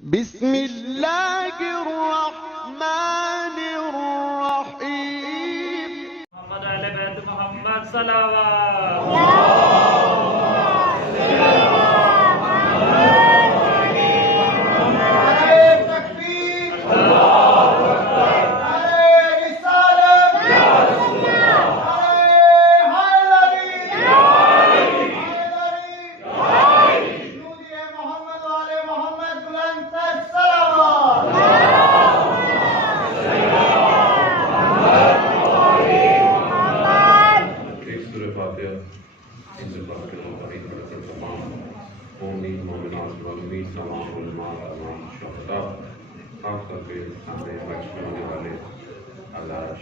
بسم الله الرحمن الرحيم. محمد آل بیت محمد صلوات.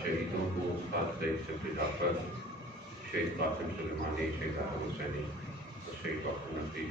شہیدوں کو استاد سید شفیع جعفر، شہید قاسم سلیمانی، شہید احمد حسینی اور شہید ڈاکٹر نصیر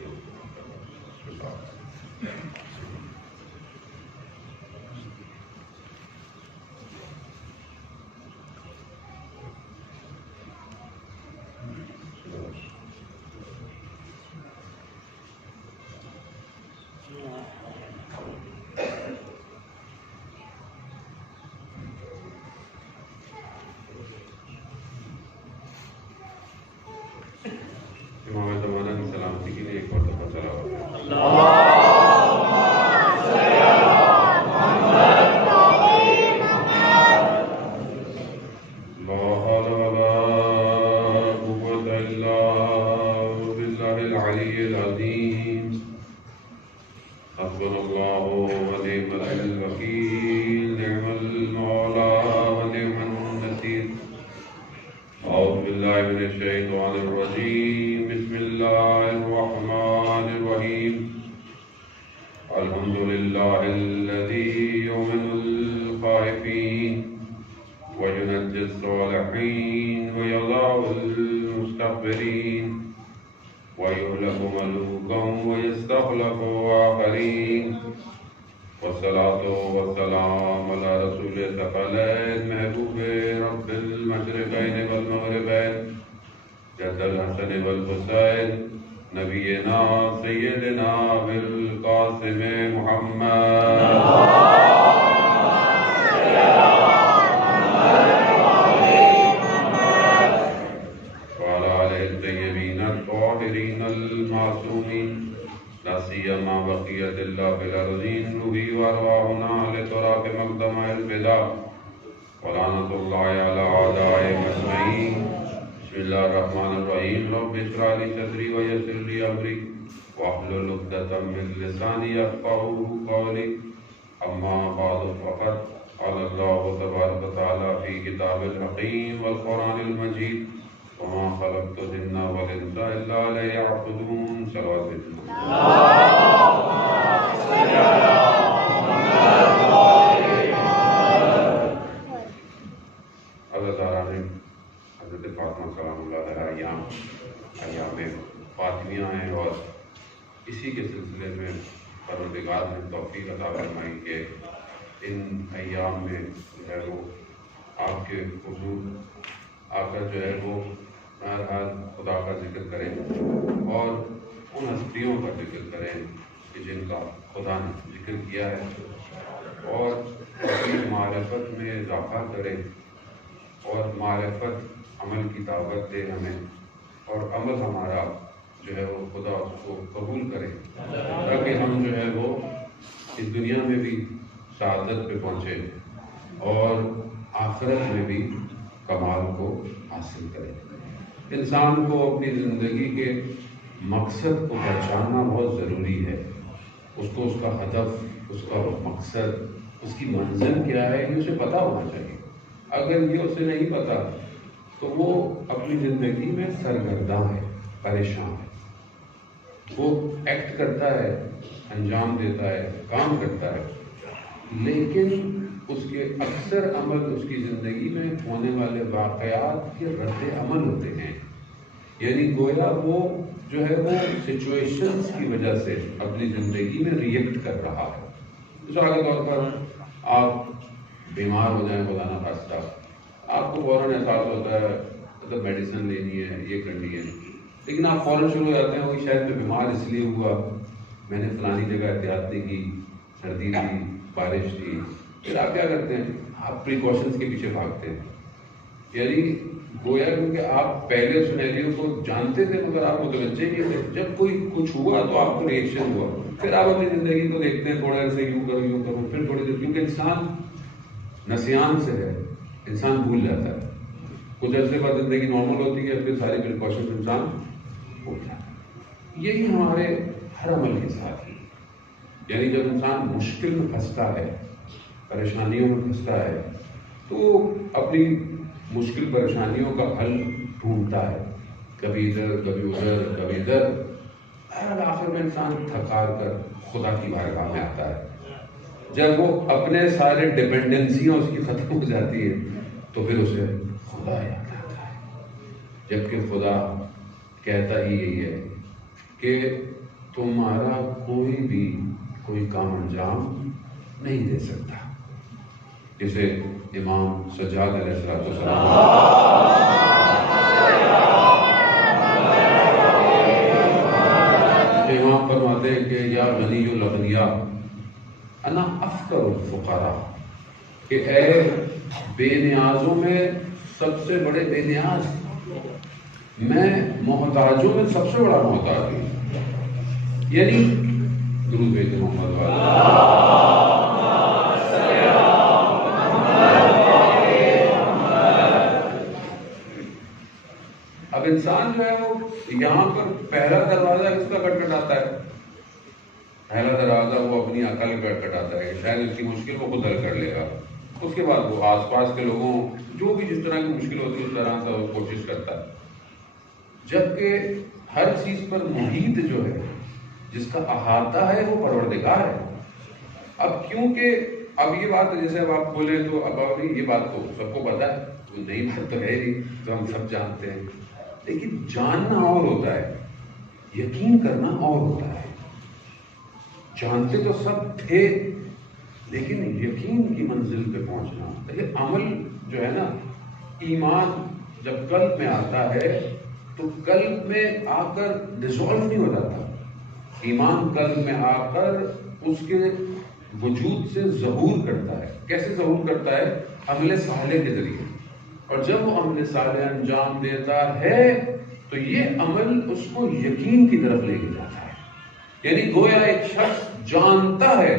امام زمانہ کی سلامتی کے لیے ایک اور دفعہ صلوات. لا حول ولا قوة إلا بالله العلي العظيم. حسبنا الله ونعم الوكيل، نعم المولى ونعم النصير. أعوذ بالله من الشيطان الرجيم. بسم الله الرحمن الرحيم. الحمد لله الذي يؤمن الخائفين وينجي الصالحين ويضع المستكبرين ويهلك ملوكا ويستخلف آخرين. والصلاة والسلام على رسول الثقلين محبوب رب المشرقين والمغربين جد الحسن والحسين نبينا سيدنا بالقاسم محمد وعلى آله الطيبين الطاهرين المعصومين، لا سيما بقية الله في الأرضين. روحي وأرواحنا لتراك مقدم الفداء ولعنة الله على أعدائهم أجمعين. بسم الله الرحمن الرحيم. رب اشرح لي صدري ويسر لي أمري واحلل عقدة من لساني يفقهوا قولي. أما بعد فقد قال الله تبارك وتعالى في كتاب الحكيم والقرآن المجيد: وما خلقت الجن والإنس إلا ليعبدون. صلوات الله. حضرت فاطمہ سلام اللہ علیہ ایام فاطمیہ ہیں، اور اسی کے سلسلے میں پروردگار نے توفیق عطا فرمائی کہ ان ایام میں جو ہے وہ آپ کے حضور آ کر جو ہے وہ بہرحال خدا کا ذکر کریں اور ان ہستیوں کا ذکر کریں کہ جن کا خدا نے ذکر کیا ہے، اور اپنی معرفت میں اضافہ کریں اور معرفت عمل کی دعوت دے ہمیں، اور عمل ہمارا جو ہے وہ خدا اس کو قبول کرے تاکہ ہم جو ہے وہ اس دنیا میں بھی سعادت پہ پہنچے اور آخرت میں بھی کمال کو حاصل کرے. انسان کو اپنی زندگی کے مقصد کو پہچاننا بہت ضروری ہے. اس کو اس کا ہدف، اس کا مقصد، اس کی منزل کیا ہے یہ اسے پتہ ہونا چاہیے. اگر یہ اسے نہیں پتہ تو وہ اپنی زندگی میں سرگرداں ہے، پریشان ہے. وہ ایکٹ کرتا ہے، انجام دیتا ہے، کام کرتا ہے، لیکن اس کے اکثر عمل اس کی زندگی میں ہونے والے واقعات کے رد عمل ہوتے ہیں. یعنی گویا وہ جو ہے وہ سچویشنز کی وجہ سے اپنی زندگی میں ریئیکٹ کر رہا ہے. مثال کے طور پر آپ بیمار ہو جائیں خدا نخواستہ، آپ کو فوراً احساس ہوتا ہے مطلب میڈیسن لینی ہے، یہ کرنی ہے، لیکن آپ فوراً شروع ہو جاتے ہیں کہ شاید میں بیمار اس لیے ہوا، میں نے فلانی جگہ احتیاط نہیں کی، سردی تھی، بارش تھی، پھر آپ کیا کرتے ہیں؟ آپ پریکاشنس کے پیچھے بھاگتے ہیں. یعنی گویا کیونکہ آپ پہلے سینیریو کو جانتے تھے مگر آپ متوجہ نہیں تھے. جب کوئی کچھ ہوا تو آپ کو ریئیکشن ہوا. پھر آپ اپنی زندگی کو دیکھتے ہیں تھوڑا سے یوں کروں پھر تھوڑی دیر، کیونکہ انسان نسیان سے ہے، انسان بھول جاتا ہے. کچھ عرصے بعد زندگی نارمل ہوتی ہے، پھر ساری پریکاشنز انسان بھول جاتا ہے. یہی ہمارے ہر عمل کے ساتھ ہے. یعنی جب انسان مشکل میں پھنستا ہے، پریشانیوں میں پھنستا ہے، تو اپنی مشکل پریشانیوں کا حل ڈھونڈتا ہے، کبھی ادھر کبھی ادھر کبھی ادھر. آخر میں انسان تھکا کر خدا کی بارگاہ میں آتا ہے. جب وہ اپنے سارے ڈپینڈنسیاں اس کی ختم ہو جاتی ہے تو پھر اسے خدا یاد آتا ہے. جبکہ خدا کہتا ہی یہی ہے کہ تمہارا کوئی کام انجام نہیں دے سکتا. جسے امام سجاد علیہ السلام امام فرماتے ہیں کہ یا غنی الاغنیاء انا افقر الفقراء، کہ اے بے نیازوں میں سب سے بڑے بے نیاز، میں محتاجوں میں سب سے بڑا محتاج ہوں. یعنی درود بھیج محمد والا. اب انسان جو ہے وہ یہاں پر پہلا دروازہ کس کا کٹکھٹاتا ہے؟ پہلا دروازہ وہ اپنی عقل کٹکھٹاتا ہے کہ شاید اس کی مشکل وہ خود حل کر لے گا. اس کے بعد وہ آس پاس کے لوگوں جو بھی جس طرح کی مشکل ہوتی ہے اس طرح سے وہ کوشش کرتا ہے. جبکہ ہر چیز پر محیط جو ہے، جس کا احاطہ ہے، وہ پروردگار ہے. اب کیونکہ اب یہ بات جیسے اب آپ بولیں تو اب یہ بات تو سب کو پتا ہے، وہ نئی بات تو ہے نہیں، تو ہم سب جانتے ہیں. لیکن جاننا اور ہوتا ہے، یقین کرنا اور ہوتا ہے. جانتے تو سب تھے لیکن یقین کی منزل پہ پہنچنا. لیکن عمل جو ہے نا، ایمان جب قلب میں آتا ہے تو قلب میں آ کر ڈیزالو نہیں ہو جاتا. ایمان قلب میں آ کر اس کے وجود سے ظہور کرتا ہے. کیسے ظہور کرتا ہے؟ عمل صالح کے ذریعے. اور جب وہ عمل صالح انجام دیتا ہے تو یہ عمل اس کو یقین کی طرف لے کے جاتا ہے. یعنی گویا ایک شخص جانتا ہے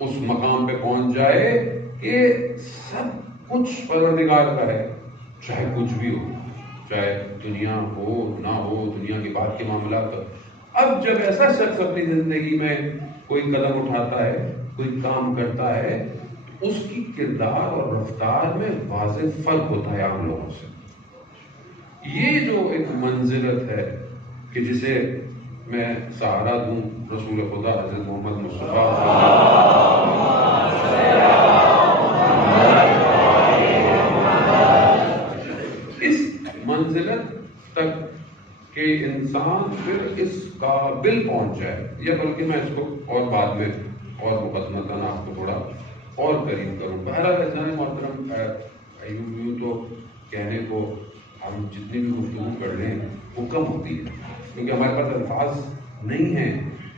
اس مقام پہ پہنچ جائے کہ سب کچھ پروردگار کا ہے، چاہے کچھ بھی ہو، چاہے دنیا ہو نہ ہو، دنیا کے بعد کے معاملات. اب جب ایسا شخص اپنی زندگی میں کوئی قدم اٹھاتا ہے، کوئی کام کرتا ہے، اس کی کردار اور رفتار میں واضح فرق ہوتا ہے عام لوگوں سے. یہ جو ایک منزلت ہے کہ جسے میں سہارا دوں رسول خدا حضرت محمد مصطفیٰ، اس منزلت تک کہ انسان پھر اس قابل پہنچ جائے. یا بلکہ میں اس کو اور بعد میں اور مقدمتاً آپ کو تھوڑا اور قریب کروں. بہرحال عزیزان محترم، یوں تو کہنے کو ہم جتنی بھی گفتگو کر رہے ہیں وہ کم ہوتی ہے، کیونکہ ہمارے پاس الفاظ نہیں ہیں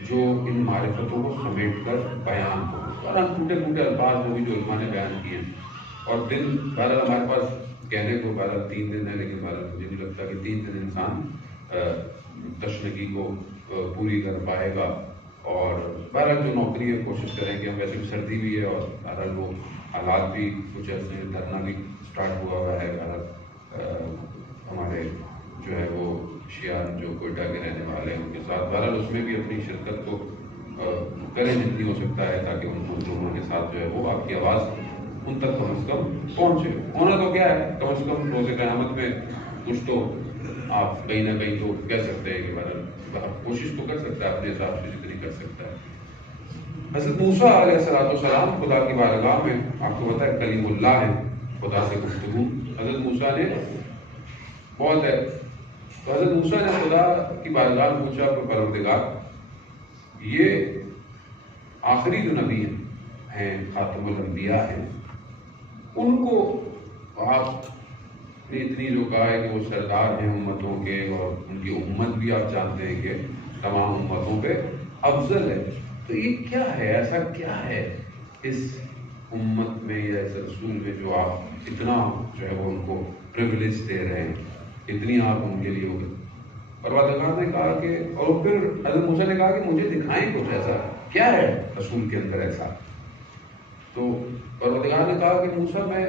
جو ان معرفتوں کو سمیٹ کر بیان ہو. اور ہم ٹوٹے پھوٹے الفاظ وہ بھی جو علماء نے بیان کیے ہیں. اور دن بہرحال ہمارے پاس کہنے کو بہرحال 3 دن ہے، لیکن بہرحال مجھے نہیں لگتا کہ 3 دن انسان تشنگی کو پوری کر پائے گا. اور بہرحال جو نوکری ہے کوشش کریں کہ ہم، ویسے بھی سردی بھی ہے اور بہرحال وہ حالات بھی کچھ ایسے، دھرنا بھی اسٹارٹ ہوا ہے. بہرحال ہمارے جو ہے وہ شیعہ جو کوئٹہ کے رہنے والے ہیں ان کے ساتھ بہرحال اس میں بھی اپنی شرکت کو کریں جتنی ہو سکتا ہے، تاکہ ان کو لوگوں کے ساتھ جو ہے وہ آپ کی آواز ان تک کم از کم پہنچے. ہونا تو کیا ہے، کم از کم روز قیامت میں کچھ تو آپ کہیں نہ کہیں تو کہہ سکتے ہیں کہ بہرحال کوشش تو کر سکتا ہے اپنے حساب سے جتنی کر سکتا ہے. حضرت موسیٰ علیہ السلام خدا کی بارگاہ میں، آپ کو پتہ ہے کلیم اللہ ہے، خدا سے گفتگو حضرت موسیٰ نے بہت ہے. تو حضرت موسیٰ نے خدا کی بارگاہ میں پوچھا کہ پروردگار، یہ آخری جو نبی ہیں، خاتم الانبیاء ہیں، ان کو آپ نے اتنی جو کہا ہے کہ وہ سردار ہیں امتوں کے، اور ان کی امت بھی آپ جانتے ہیں کہ تمام امتوں پہ افضل ہے. تو یہ کیا ہے، ایسا کیا ہے اس امت میں یا اس رسول میں جو آپ اتنا جو ہے وہ ان کو پریویلیج دے رہے ہیں، اتنی آپ ان کے لیے ہو گئے؟ پروردگار نے کہا کہ، اور پھر حضرت موسیٰ نے کہا کہ مجھے دکھائیں کچھ ایسا، کیا ہے رسول کے اندر ایسا؟ تو پروردگار نے کہا کہ موسیٰ میں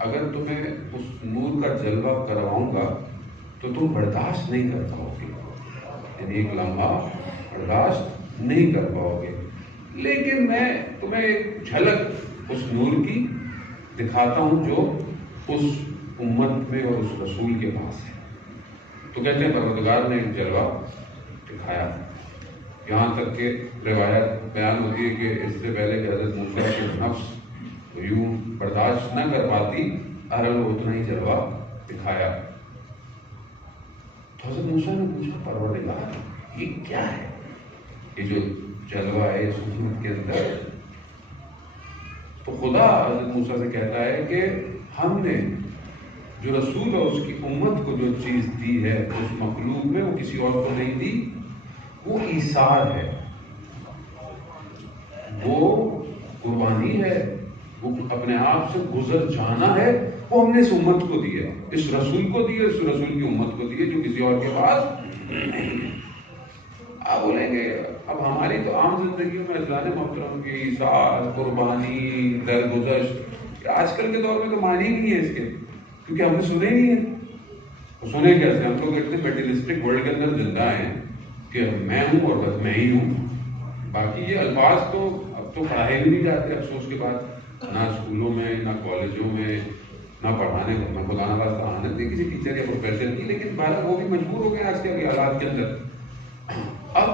اگر تمہیں اس نور کا جلوہ کرواؤں گا تو تم برداشت نہیں کر پاؤ گے، یعنی ایک لمحہ برداشت نہیں کر پاؤ گے، لیکن میں تمہیں ایک جھلک اس نور کی دکھاتا ہوں جو اس امت میں اور اس رسول کے پاس ہے۔ تو کہتے ہیں پروردگار نے ایک جلوہ دکھایا، یہاں تک کہ روایت بیان ہوتی ہے کہ اس سے پہلے کہ حضرت موسیٰ کے نفس یوں برداشت نہ کر پاتی، وہ اتنا ہی جلوہ دکھایا۔ تو حضرت موسیٰ نے پوچھا پروردگار یہ کیا ہے، یہ جو جلوہ ہے اس امت کے اندر؟ تو خدا حضرت موسیٰ سے کہتا ہے کہ ہم نے جو رسول اور اس کی امت کو جو چیز دی ہے اس مخلوق میں، وہ کسی اور کو نہیں دی، وہ ایثار ہے، وہ قربانی ہے، وہ اپنے آپ سے گزر جانا ہے، وہ ہم نے اس امت کو دیا، اس رسول کو دیا، اس رسول کی امت کو دیا جو کسی اور کے پاس نہیں ہے۔ آپ بولیں گے اب ہماری تو عام زندگیوں میں اذان محترم کی ایثار، قربانی، درگزشت، آج کل کے دور میں تو معنی نہیں ہے اس کے، کیونکہ ہم نے سنے ہی نہیں ہے۔ سنے کیسے؟ ہم لوگ اتنے میٹیریلسٹک ورلڈ کے اندر زندہ ہیں کہ میں ہوں اور بس میں ہی ہوں، باقی یہ الفاظ تو اب تو پڑھائے بھی نہیں جاتے افسوس کے بعد، نہ اسکولوں میں نہ کالجوں میں نہ پڑھانے کو، میں خدا نہ خاصہ آنند نہیں کسی ٹیچر یا پروفیسر کی، لیکن بہرحال وہ بھی مجبور ہو گئے آج کے حالات کے اندر۔ اب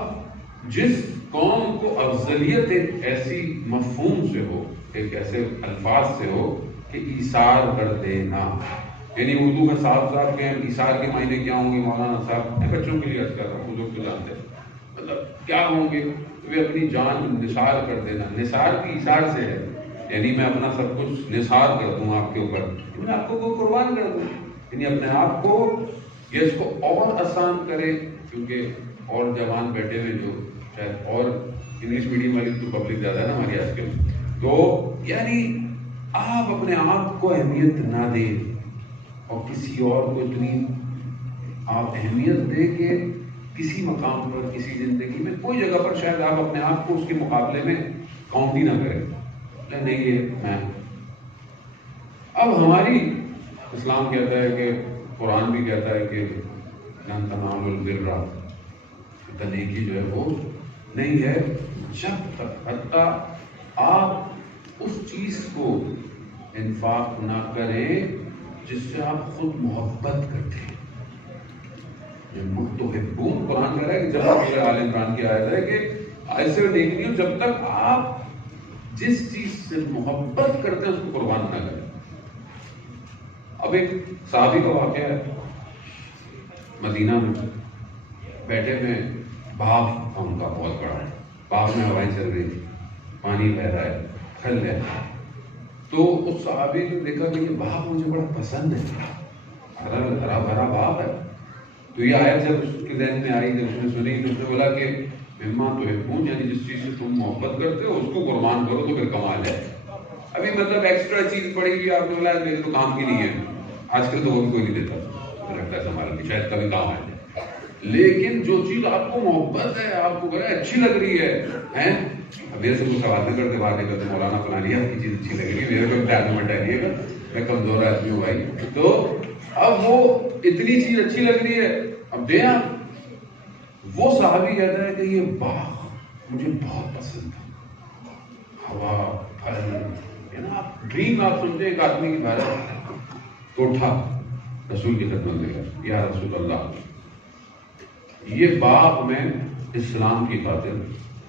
جس قوم کو افضلیت ایک ایسی مفہوم سے ہو، ایک ایسے الفاظ سے ہو کہ ایثار کر دینا، یعنی اردو میں صاحب کہ ایثار کے معنی کیا ہوں گے مولانا صاحب، میں بچوں کے لیے عرض کر رہا ہوں، لوگ تو جانتے ہیں، مطلب کیا ہوں گے؟ وہ اپنی جان نثار کر دینا، نثار کی ایثار سے ہے، یعنی میں اپنا سب کچھ نثار کر دوں آپ کے اوپر، میں آپ کو قربان کر دوں، یعنی اپنے آپ کو، یہ اس کو اور آسان کرے، کیونکہ اور جوان بیٹھے ہوئے جو شاید اور انگلش میڈیم والی تو پبلک زیادہ ہے نا ہماری آج کل، تو یعنی آپ اپنے آپ کو اہمیت نہ دیں اور کسی اور کو اتنی آپ اہمیت دے کہ کسی مقام پر، کسی زندگی میں کوئی جگہ پر شاید آپ اپنے آپ کو اس کے مقابلے میں کاؤنٹ ہی نہ کریں، نہیں یہ میں۔ اب ہماری اسلام کہتا ہے کہ، قرآن بھی کہتا ہے کہ لن تنالوا البر، نیکی جو ہے وہ نہیں ہے جب تک حتیٰ آپ اس چیز کو انفاق نہ کریں جس سے آپ خود محبت کرتے ہیں۔ تحبون، قرآن کہہ رہا ہے کہ جب سورہ آل عمران کی آیت ہے کہ ایسے نیکی نہیں ہو جب تک آپ جس چیز سے محبت کرتے ہیں اس کو قربان نہ کریں۔ اب ایک صحابی کا واقعہ ہے، مدینہ میں بیٹھے میں باغ تھا ان کا بہت بڑا، باغ میں ہوائیں چل رہی تھی، پانی بہ رہا ہے، پھل ہے، تو اس صحابی نے دیکھا کہ یہ باغ مجھے بڑا پسند ہے، ہرا بھرا باغ ہے، تو یہ آیت جب اس کے ذہن میں آئی، جب اس نے سنی تو اس نے بولا کہ مما تحبون، یعنی جس چیز سے تم محبت کرتے ہو اس کو قربان کرو تو پھر کمال ہے۔ ابھی مطلب ایکسٹرا چیز پڑے گی، آپ نے بولا میرے تو کام کی نہیں ہے، آج کل تو وہ بھی کوئی نہیں دیتا، لگتا ہے سنبھال کے شاید کبھی کام آ جائے، لیکن جو چیز آپ کو محبت ہے، آپ کو بڑا اچھی لگ رہی ہے، میرے سے کوئی سوال نہیں کرتے، بات نہیں کرتے مولانا فلانی آپ کی چیز اچھی لگ رہی ہے، میرے کو ڈائنامنٹ ہے گا، میں کمزور آدمی ہوں بھائی، تو اب وہ اتنی چیز اچھی لگ رہی ہے، اب دیں آپ۔ وہ صحابی کہتا ہے کہ یہ باغ مجھے بہت پسند تھا، ہوا، پھل، آپ ڈریم آپ سنتے ہیں ایک آدمی کی بارے، تو اٹھا رسول کی خدمت میں گیا، یا رسول اللہ یہ باغ میں اسلام کی خاطر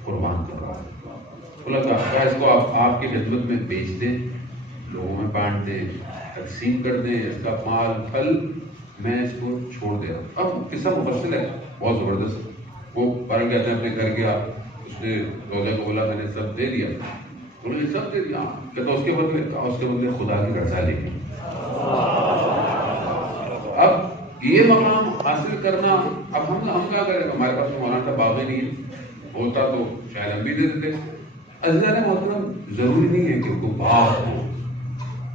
قربان کر رہا ہے، اللہ کہا اس کو آپ کی خدمت میں بیچ دیں، لوگوں میں بانٹ دیں، تقسیم کر دیں، اس کا مال پھل میں اس کو چھوڑ دے رہا ہوں۔ اب قصہ مفصل ہے بہت زبردست، وہ پر کہتے ہیں اپنے گھر گیا، اس نے روزے کو بولا میں نے سب دے دیا، انہوں نے سب دے دیا، کہتا اس کے بدلے خدا کی رضا لے گی۔ اب یہ مقام حاصل کرنا، اب ہم کیا کریں، ہمارے پاس مولانا صاحب باغ نہیں ہے، ہوتا تو شاید ہم بھی دے دیتے. عزیزان محترم ضروری نہیں ہے کہ کوئی باپ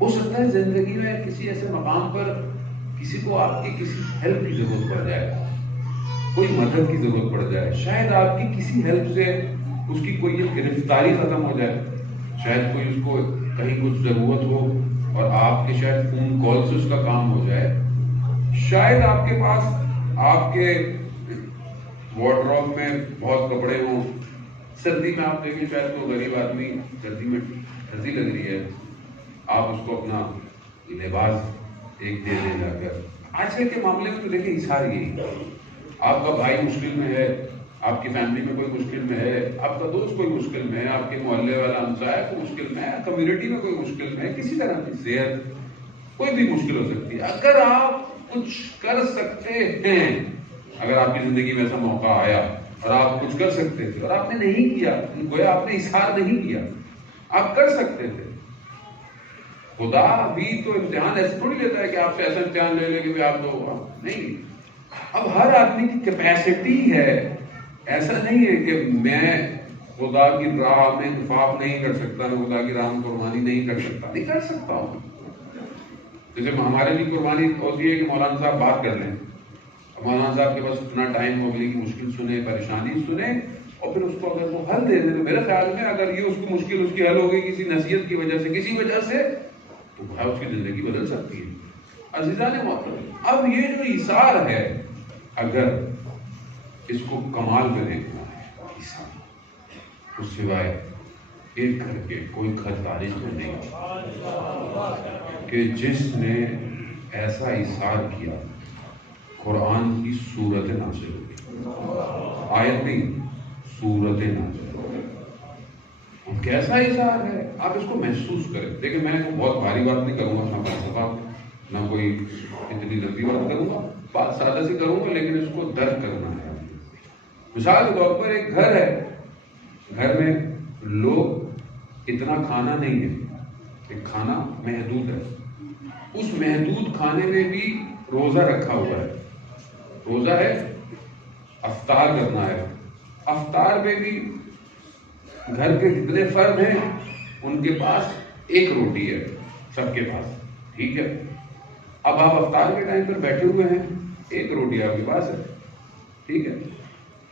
ہو سکتا ہے زندگی میں کسی ایسے مقام پر کسی کو آپ کی کسی ہیلپ کی ضرورت پڑ جائے, کوئی مدد کی ضرورت پڑ جائے, شاید آپ کی کسی ہیلپ سے اس کی کوئی گرفتاری ختم ہو جائے, شاید کوئی اس کو کہیں کچھ ضرورت ہو اور آپ کے شاید فون کال سے اس کا کام ہو جائے, شاید آپ کے پاس آپ کے وارڈروب میں بہت کپڑے ہوں, سردی میں آپ دیکھیں شاید کوئی غریب آدمی سردی میں ٹھنڈی لگ رہی ہے, آپ اس کو اپنا لباس ایک دے دیں جا کر. آج کل کے معاملے میں تو دیکھیں اظہار یہی, آپ کا بھائی مشکل میں ہے, آپ کی فیملی میں کوئی مشکل میں ہے, آپ کا دوست کوئی مشکل میں ہے, آپ کے محلے والا ہمسایہ کوئی مشکل میں ہے, کمیونٹی میں کوئی مشکل میں ہے, کسی طرح کی صحت کوئی بھی مشکل ہو سکتی ہے. اگر آپ کچھ کر سکتے ہیں, اگر آپ کی زندگی میں ایسا موقع آیا اور آپ کچھ کر سکتے تھے اور آپ نے نہیں کیا, گویا آپ نے اظہار نہیں کیا, آپ کر سکتے تھے. خدا بھی تو امتحان ایسے تھوڑی لیتا ہے کہ آپ سے ایسا امتحان لے لے کہ آپ دو, نہیں. اب ہر آدمی کی کیپیسٹی ہے, ایسا نہیں ہے کہ میں خدا کی راہ میں انفاق نہیں کر سکتا, میں خدا کی راہ میں قربانی نہیں کر سکتا, نہیں کر سکتا ہوں. جیسے ہمارے بھی قربانی ہوتی ہے کہ مولانا صاحب بات کر لیں, مولانا صاحب کے پاس اتنا ٹائم ہو گئی کہ مشکل سنیں, پریشانی سنیں اور پھر اس کو اگر وہ حل دے دیں, تو میرے خیال میں اگر یہ اس کی مشکل اس کی حل ہو گئی کسی نصیحت کی وجہ سے, کسی وجہ سے, تو بھائی اس کی زندگی بدل سکتی ہے. عزیزان محترم, اب یہ جو ایثار ہے, اگر اس کو کمال میں دیکھنا ہے, ایثار اس سوائے ایک گھر کے کوئی گھر تاریخ میں نہیں کہ جس نے ایسا ایثار کیا قرآن کی صورت نازل ہوئی, آیت نہیں, صورت نازل ہوئی. کیسا ایثار ہے آپ اس کو محسوس کریں. دیکھیں میں بہت بھاری بات نہیں کروں گا, نہ فلسفہ نہ کوئی اتنی لمبی بات کروں گا, بات سادہ سی کروں گا, لیکن اس کو درک کرنا ہے. مثال کے طور پر ایک گھر ہے, گھر میں لوگ اتنا کھانا نہیں ہے, ایک کھانا محدود ہے, اس محدود کھانے میں بھی روزہ رکھا ہوا ہے, روزہ ہے, افطار کرنا ہے, افطار میں بھی گھر کے جتنے فرد ہیں ان کے پاس ایک روٹی ہے, سب کے پاس, ٹھیک ہے. اب آپ افطار کے ٹائم پر بیٹھے ہوئے ہیں, ایک روٹی آپ کے پاس ہے, ٹھیک ہے.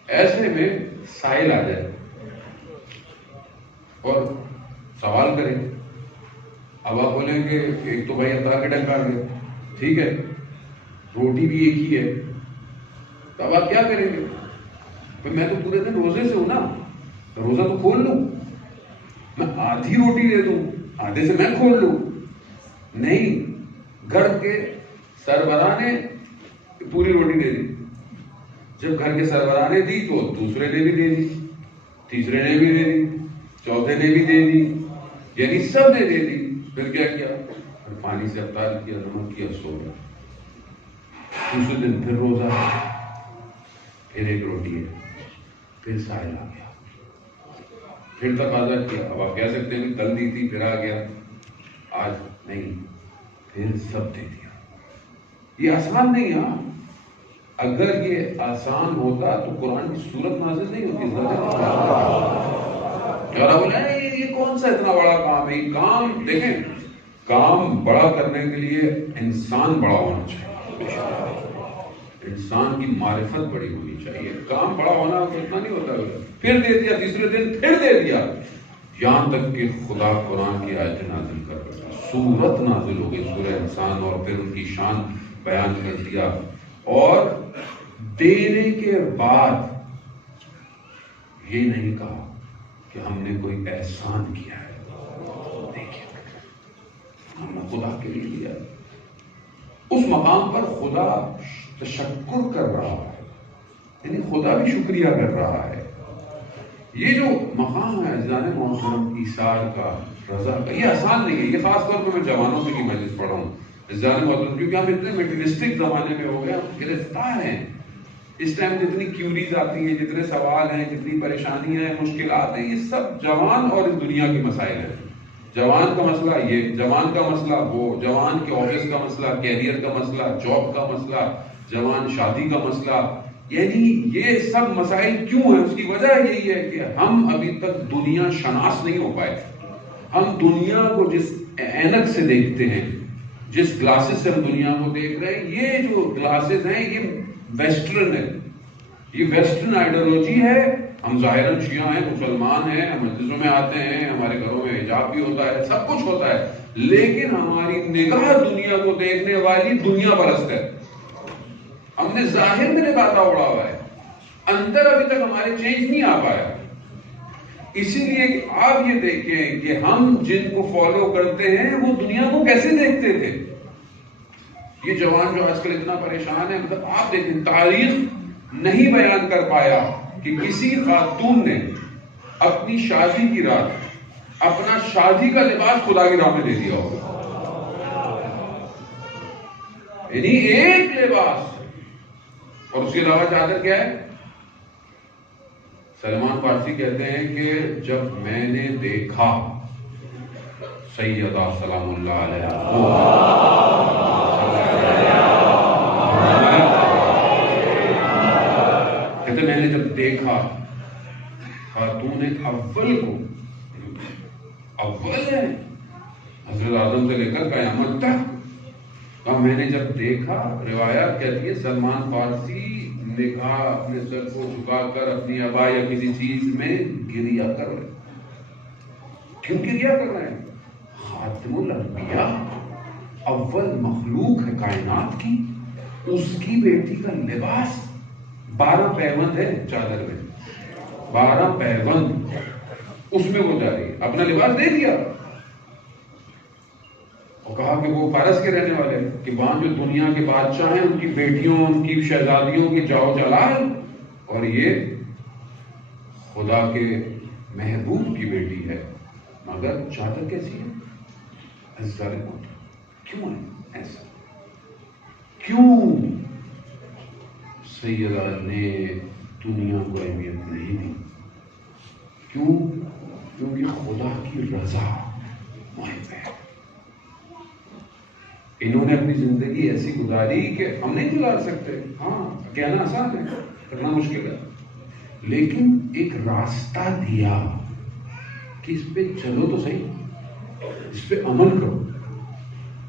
ایسے میں سائل آ جائے اور سوال کریں, اب آپ بولیں کہ ایک تو بھائی افطار کے ٹائم پر آ گیا, ٹھیک ہے, روٹی بھی ایک ہی ہے, تو اب آپ کیا کریں گے؟ میں تو پورے دن روزے سے ہوں نا, روزہ تو کھول لوں, میں آدھی روٹی دے دوں, آدھے سے میں کھول لوں. نہیں, گھر کے سربراہ نے پوری روٹی دے دی, جب گھر کے سربراہ نے دی تو دوسرے نے بھی دے دی, تیسرے نے بھی دے دی, چوتھے نے بھی دے دی, یعنی سب نے دے دی. پھر کیا کیا؟ پھر پانی سے افطار کیا, نمک کیا, سو گیا. دوسرے دن پھر روزہ, پھر ایک روٹی ہے, پھر سائل آ گیا, پھر تقاضا کیا. اب آپ کہہ سکتے ہیں کہ کل دی تھی پھر آ گیا, آج نہیں, پھر سب دے دیا. یہ آسان نہیں ہے. اگر یہ آسان ہوتا تو قرآن کی صورت نازل نہیں ہوتی. یہ کون سا اتنا بڑا کام ہے؟ یہ کام دیکھیں, کام بڑا کرنے کے لیے انسان بڑا ہونا چاہیے, انسان کی معرفت بڑی ہونی چاہیے. کام بڑا ہونا اتنا نہیں ہوتا. پھر دے دیا, تیسرے دن پھر دے دیا, یہاں تک کہ خدا قرآن کی آیتیں نازل کر رہا, سورت نازل ہو گئی, سورہ انسان, اور پھر ان کی شان بیان کر دیا. اور دینے کے بعد یہ نہیں کہا کہ ہم نے کوئی احسان کیا ہے, دیکھیے ہم نے خدا کے لیے دیا. اس مقام پر خدا تشکر کر رہا ہے, یعنی خدا بھی شکریہ کر رہا ہے. یہ جو مقام ہے عزیزان محترم ایثار کا, رضا کا, یہ آسان نہیں ہے. یہ خاص طور پر میں جوانوں کی مجلس پڑھا ہوں عزیزان محترم, کیونکہ ہم اتنے میٹریلسٹک زمانے میں ہو گئے, ہم گرفتار ہیں. اس ٹائم جتنی کیوریز آتی ہیں, جتنے سوال ہیں, جتنی پریشانیاں ہیں, مشکلات ہیں, یہ سب جوان اور اس دنیا کے مسائل ہیں. جوان کا مسئلہ یہ, جوان کا مسئلہ وہ, جوان کے آفس کا مسئلہ, کیریئر کا مسئلہ, جاب کا مسئلہ, جوان شادی کا مسئلہ, یعنی یہ سب مسائل کیوں ہیں؟ اس کی وجہ یہی ہے کہ ہم ابھی تک دنیا شناس نہیں ہو پائے. ہم دنیا کو جس اینک سے دیکھتے ہیں، جس گلاسز سے ہم دنیا کو دیکھ رہے ہیں، یہ جو گلاسز ہیں یہ ویسٹرن ہے، یہ ویسٹرن آئیڈیالوجی ہے. ہم ظاہراً شیعہ ہیں، مسلمان ہیں، ہم مسجدوں میں آتے ہیں، ہمارے گھروں میں حجاب بھی ہوتا ہے، سب کچھ ہوتا ہے، لیکن ہماری نگاہ دنیا کو دیکھنے والی دنیا پرست ہے. ہم نے ظاہر میں لبادہ اڑا ہوا ہے، اندر ابھی تک ہمارے چینج نہیں آ پایا. اسی لیے آپ یہ دیکھیں کہ ہم جن کو فالو کرتے ہیں وہ دنیا کو کیسے دیکھتے تھے. یہ جوان جو آج کل اتنا پریشان ہے، مطلب آپ دیکھیں تاریخ نہیں بیان کر پایا کہ کسی خاتون نے اپنی شادی کی رات اپنا شادی کا لباس خدا کی راہ میں دے دیا ہوگا. یعنی ایک لباس، اور اس کے علاوہ چادر کیا ہے؟ سلمان فارسی کہتے ہیں کہ جب میں نے دیکھا سیدہ سلام اللہ علیہ کہتے میں نے جب دیکھا خاتون اول کو، اول ہے حضرت آدم سے لے کر قیامت تک، اور میں نے جب دیکھا، روایات کہتی ہے سلمان فارسی نے کہا اپنے سر کو جھکا کر اپنی ابا یا کسی چیز میں گریا کر رہے. کیوں گریا کر رہے ہیں؟ خاتم الانبیاء، اول مخلوق ہے کائنات کی، اس کی بیٹی کا لباس 12 پیوند ہے چادر میں، 12 پیوند اس میں وہ جا رہی ہے، اپنا لباس دے دیا اور کہا کہ وہ فارس کے رہنے والے ہیں، کہ وہاں جو دنیا کے بادشاہ ہیں ان کی بیٹیوں، ان کی شہزادیوں کی جاؤ جلال، اور یہ خدا کے محبوب کی بیٹی ہے. مگر چادر کیسی ہے؟ کیوں ہے ایسا؟ کیوں سیدہ نے دنیا کو اہمیت نہیں دی؟ کیوں؟ کیونکہ خدا کی رضا محب ہے. انہوں نے اپنی زندگی ایسی گزاری کہ ہم نہیں گزار سکتے. ہاں کہنا آسان ہے، کرنا مشکل ہے، لیکن ایک راستہ دیا کہ اس پہ چلو تو صحیح، اس پہ عمل کرو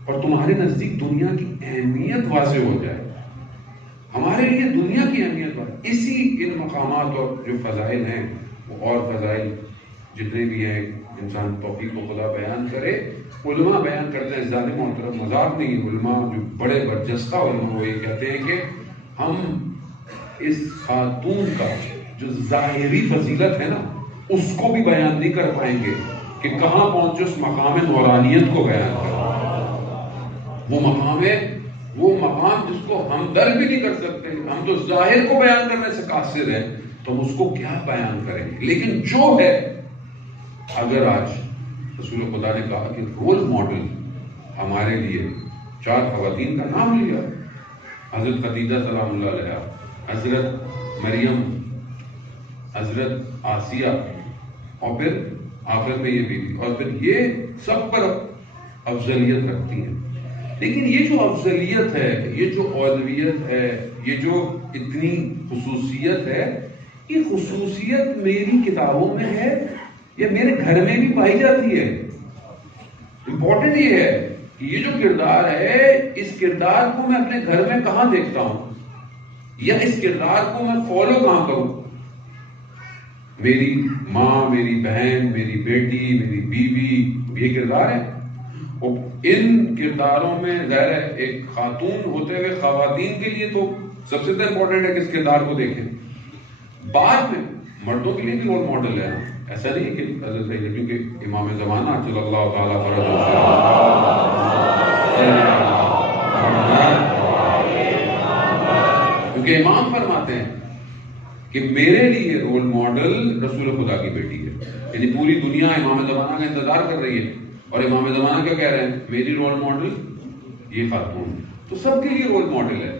اور تمہارے نزدیک دنیا کی اہمیت واضح ہو جائے. ہمارے لیے دنیا کی اہمیت واضح، اسی ان مقامات اور جو فضائل ہیں، وہ اور فضائل جتنے بھی ہیں انسان توفیق کو خدا بیان کرے. علماء بیان کرتے ہیں، ظالم محترم مذاق نہیں، علماء جو بڑے برجستہ علماء وہ یہ کہتے ہیں کہ ہم اس خاتون کا جو ظاہری فضیلت ہے نا اس کو بھی بیان نہیں کر پائیں گے کہ کہاں پہنچے اس مقام نورانیت کو بیان کریں. وہ مقام ہے، وہ مقام جس کو ہم در بھی نہیں کر سکتے. ہم تو ظاہر کو بیان کرنے سے قاصر ہیں، تو ہم اس کو کیا بیان کریں گے. لیکن جو ہے، اگر آج رسول خدا نے کہا کہ رول ماڈل ہمارے لیے 4 خواتین کا نام لیا، حضرت خدیجہ سلام اللہ علیہ، حضرت مریم، حضرت آسیہ، اور پھر آخر میں یہ بیوی، اور پھر یہ سب پر افضلیت رکھتی ہیں. لیکن یہ جو افضلیت ہے، یہ جو اولویت ہے، یہ جو اتنی خصوصیت ہے، یہ خصوصیت میری کتابوں میں ہے یا میرے گھر میں بھی پائی جاتی ہے؟ امپورٹنٹ یہ ہے کہ یہ جو کردار ہے، اس کردار کو میں اپنے گھر میں کہاں دیکھتا ہوں، یا اس کردار کو میں فالو کہاں کروں. میری ماں، میری بہن، میری بیٹی، میری بیوی، یہ کردار ہے. اور ان کرداروں میں ظاہر ہے ایک خاتون ہوتے ہوئے خواتین کے لیے تو سب سے زیادہ امپورٹنٹ ہے کہ اس کردار کو دیکھیں. بعد میں مردوں کے لیے بھی رول ماڈل ہے. ایسا نہیں کہ حضرت صحیح ہے، کیونکہ امام زمانہ صلی اللہ تعالیٰ کیونکہ امام فرماتے ہیں کہ میرے لیے رول ماڈل رسول خدا کی بیٹی ہے. یعنی پوری دنیا امام زمانہ کا انتظار کر رہی ہے، اور امام زمانہ کیا کہہ رہے ہیں؟ میری رول ماڈل یہ خاتون. تو سب کے لیے رول ماڈل ہے،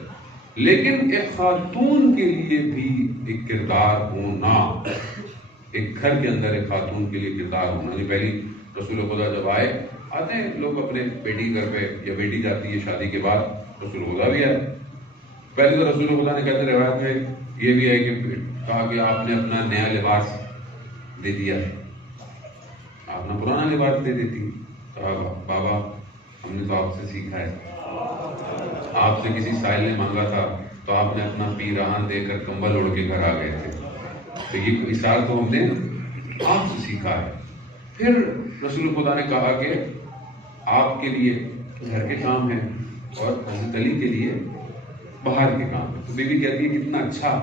لیکن ایک خاتون کے لیے بھی ایک کردار ہونا، ایک گھر کے اندر ایک خاتون کے لیے کردار ہونا. جو پہلی رسول خدا جب آتے ہیں لوگ اپنے بیٹی گھر پہ، یا بیٹی جاتی ہے شادی کے بعد، رسول خدا بھی آئے. پہلے تو رسول خدا نے کہتے روایت میں یہ بھی ہے کہ کہا کہ آپ نے اپنا نیا لباس دے دیا، آپ نے پرانا لباس دے دیتی. کہا بابا ہم نے تو آپ سے سیکھا ہے، آپ سے کسی سائل نے مانگا تھا تو آپ نے اپنا پیراہن دے کر کمبل اوڑھ کے گھر آ گئے تھے، تو یہ اشار تو ہم نے آپ سے سیکھا ہے. پھر رسول خدا نے کہا کہ آپ کے لیے گھر کے کام ہیں اور حضرت علی کے لیے باہر کے کام ہیں. تو بیوی کہتی ہے کتنا اچھا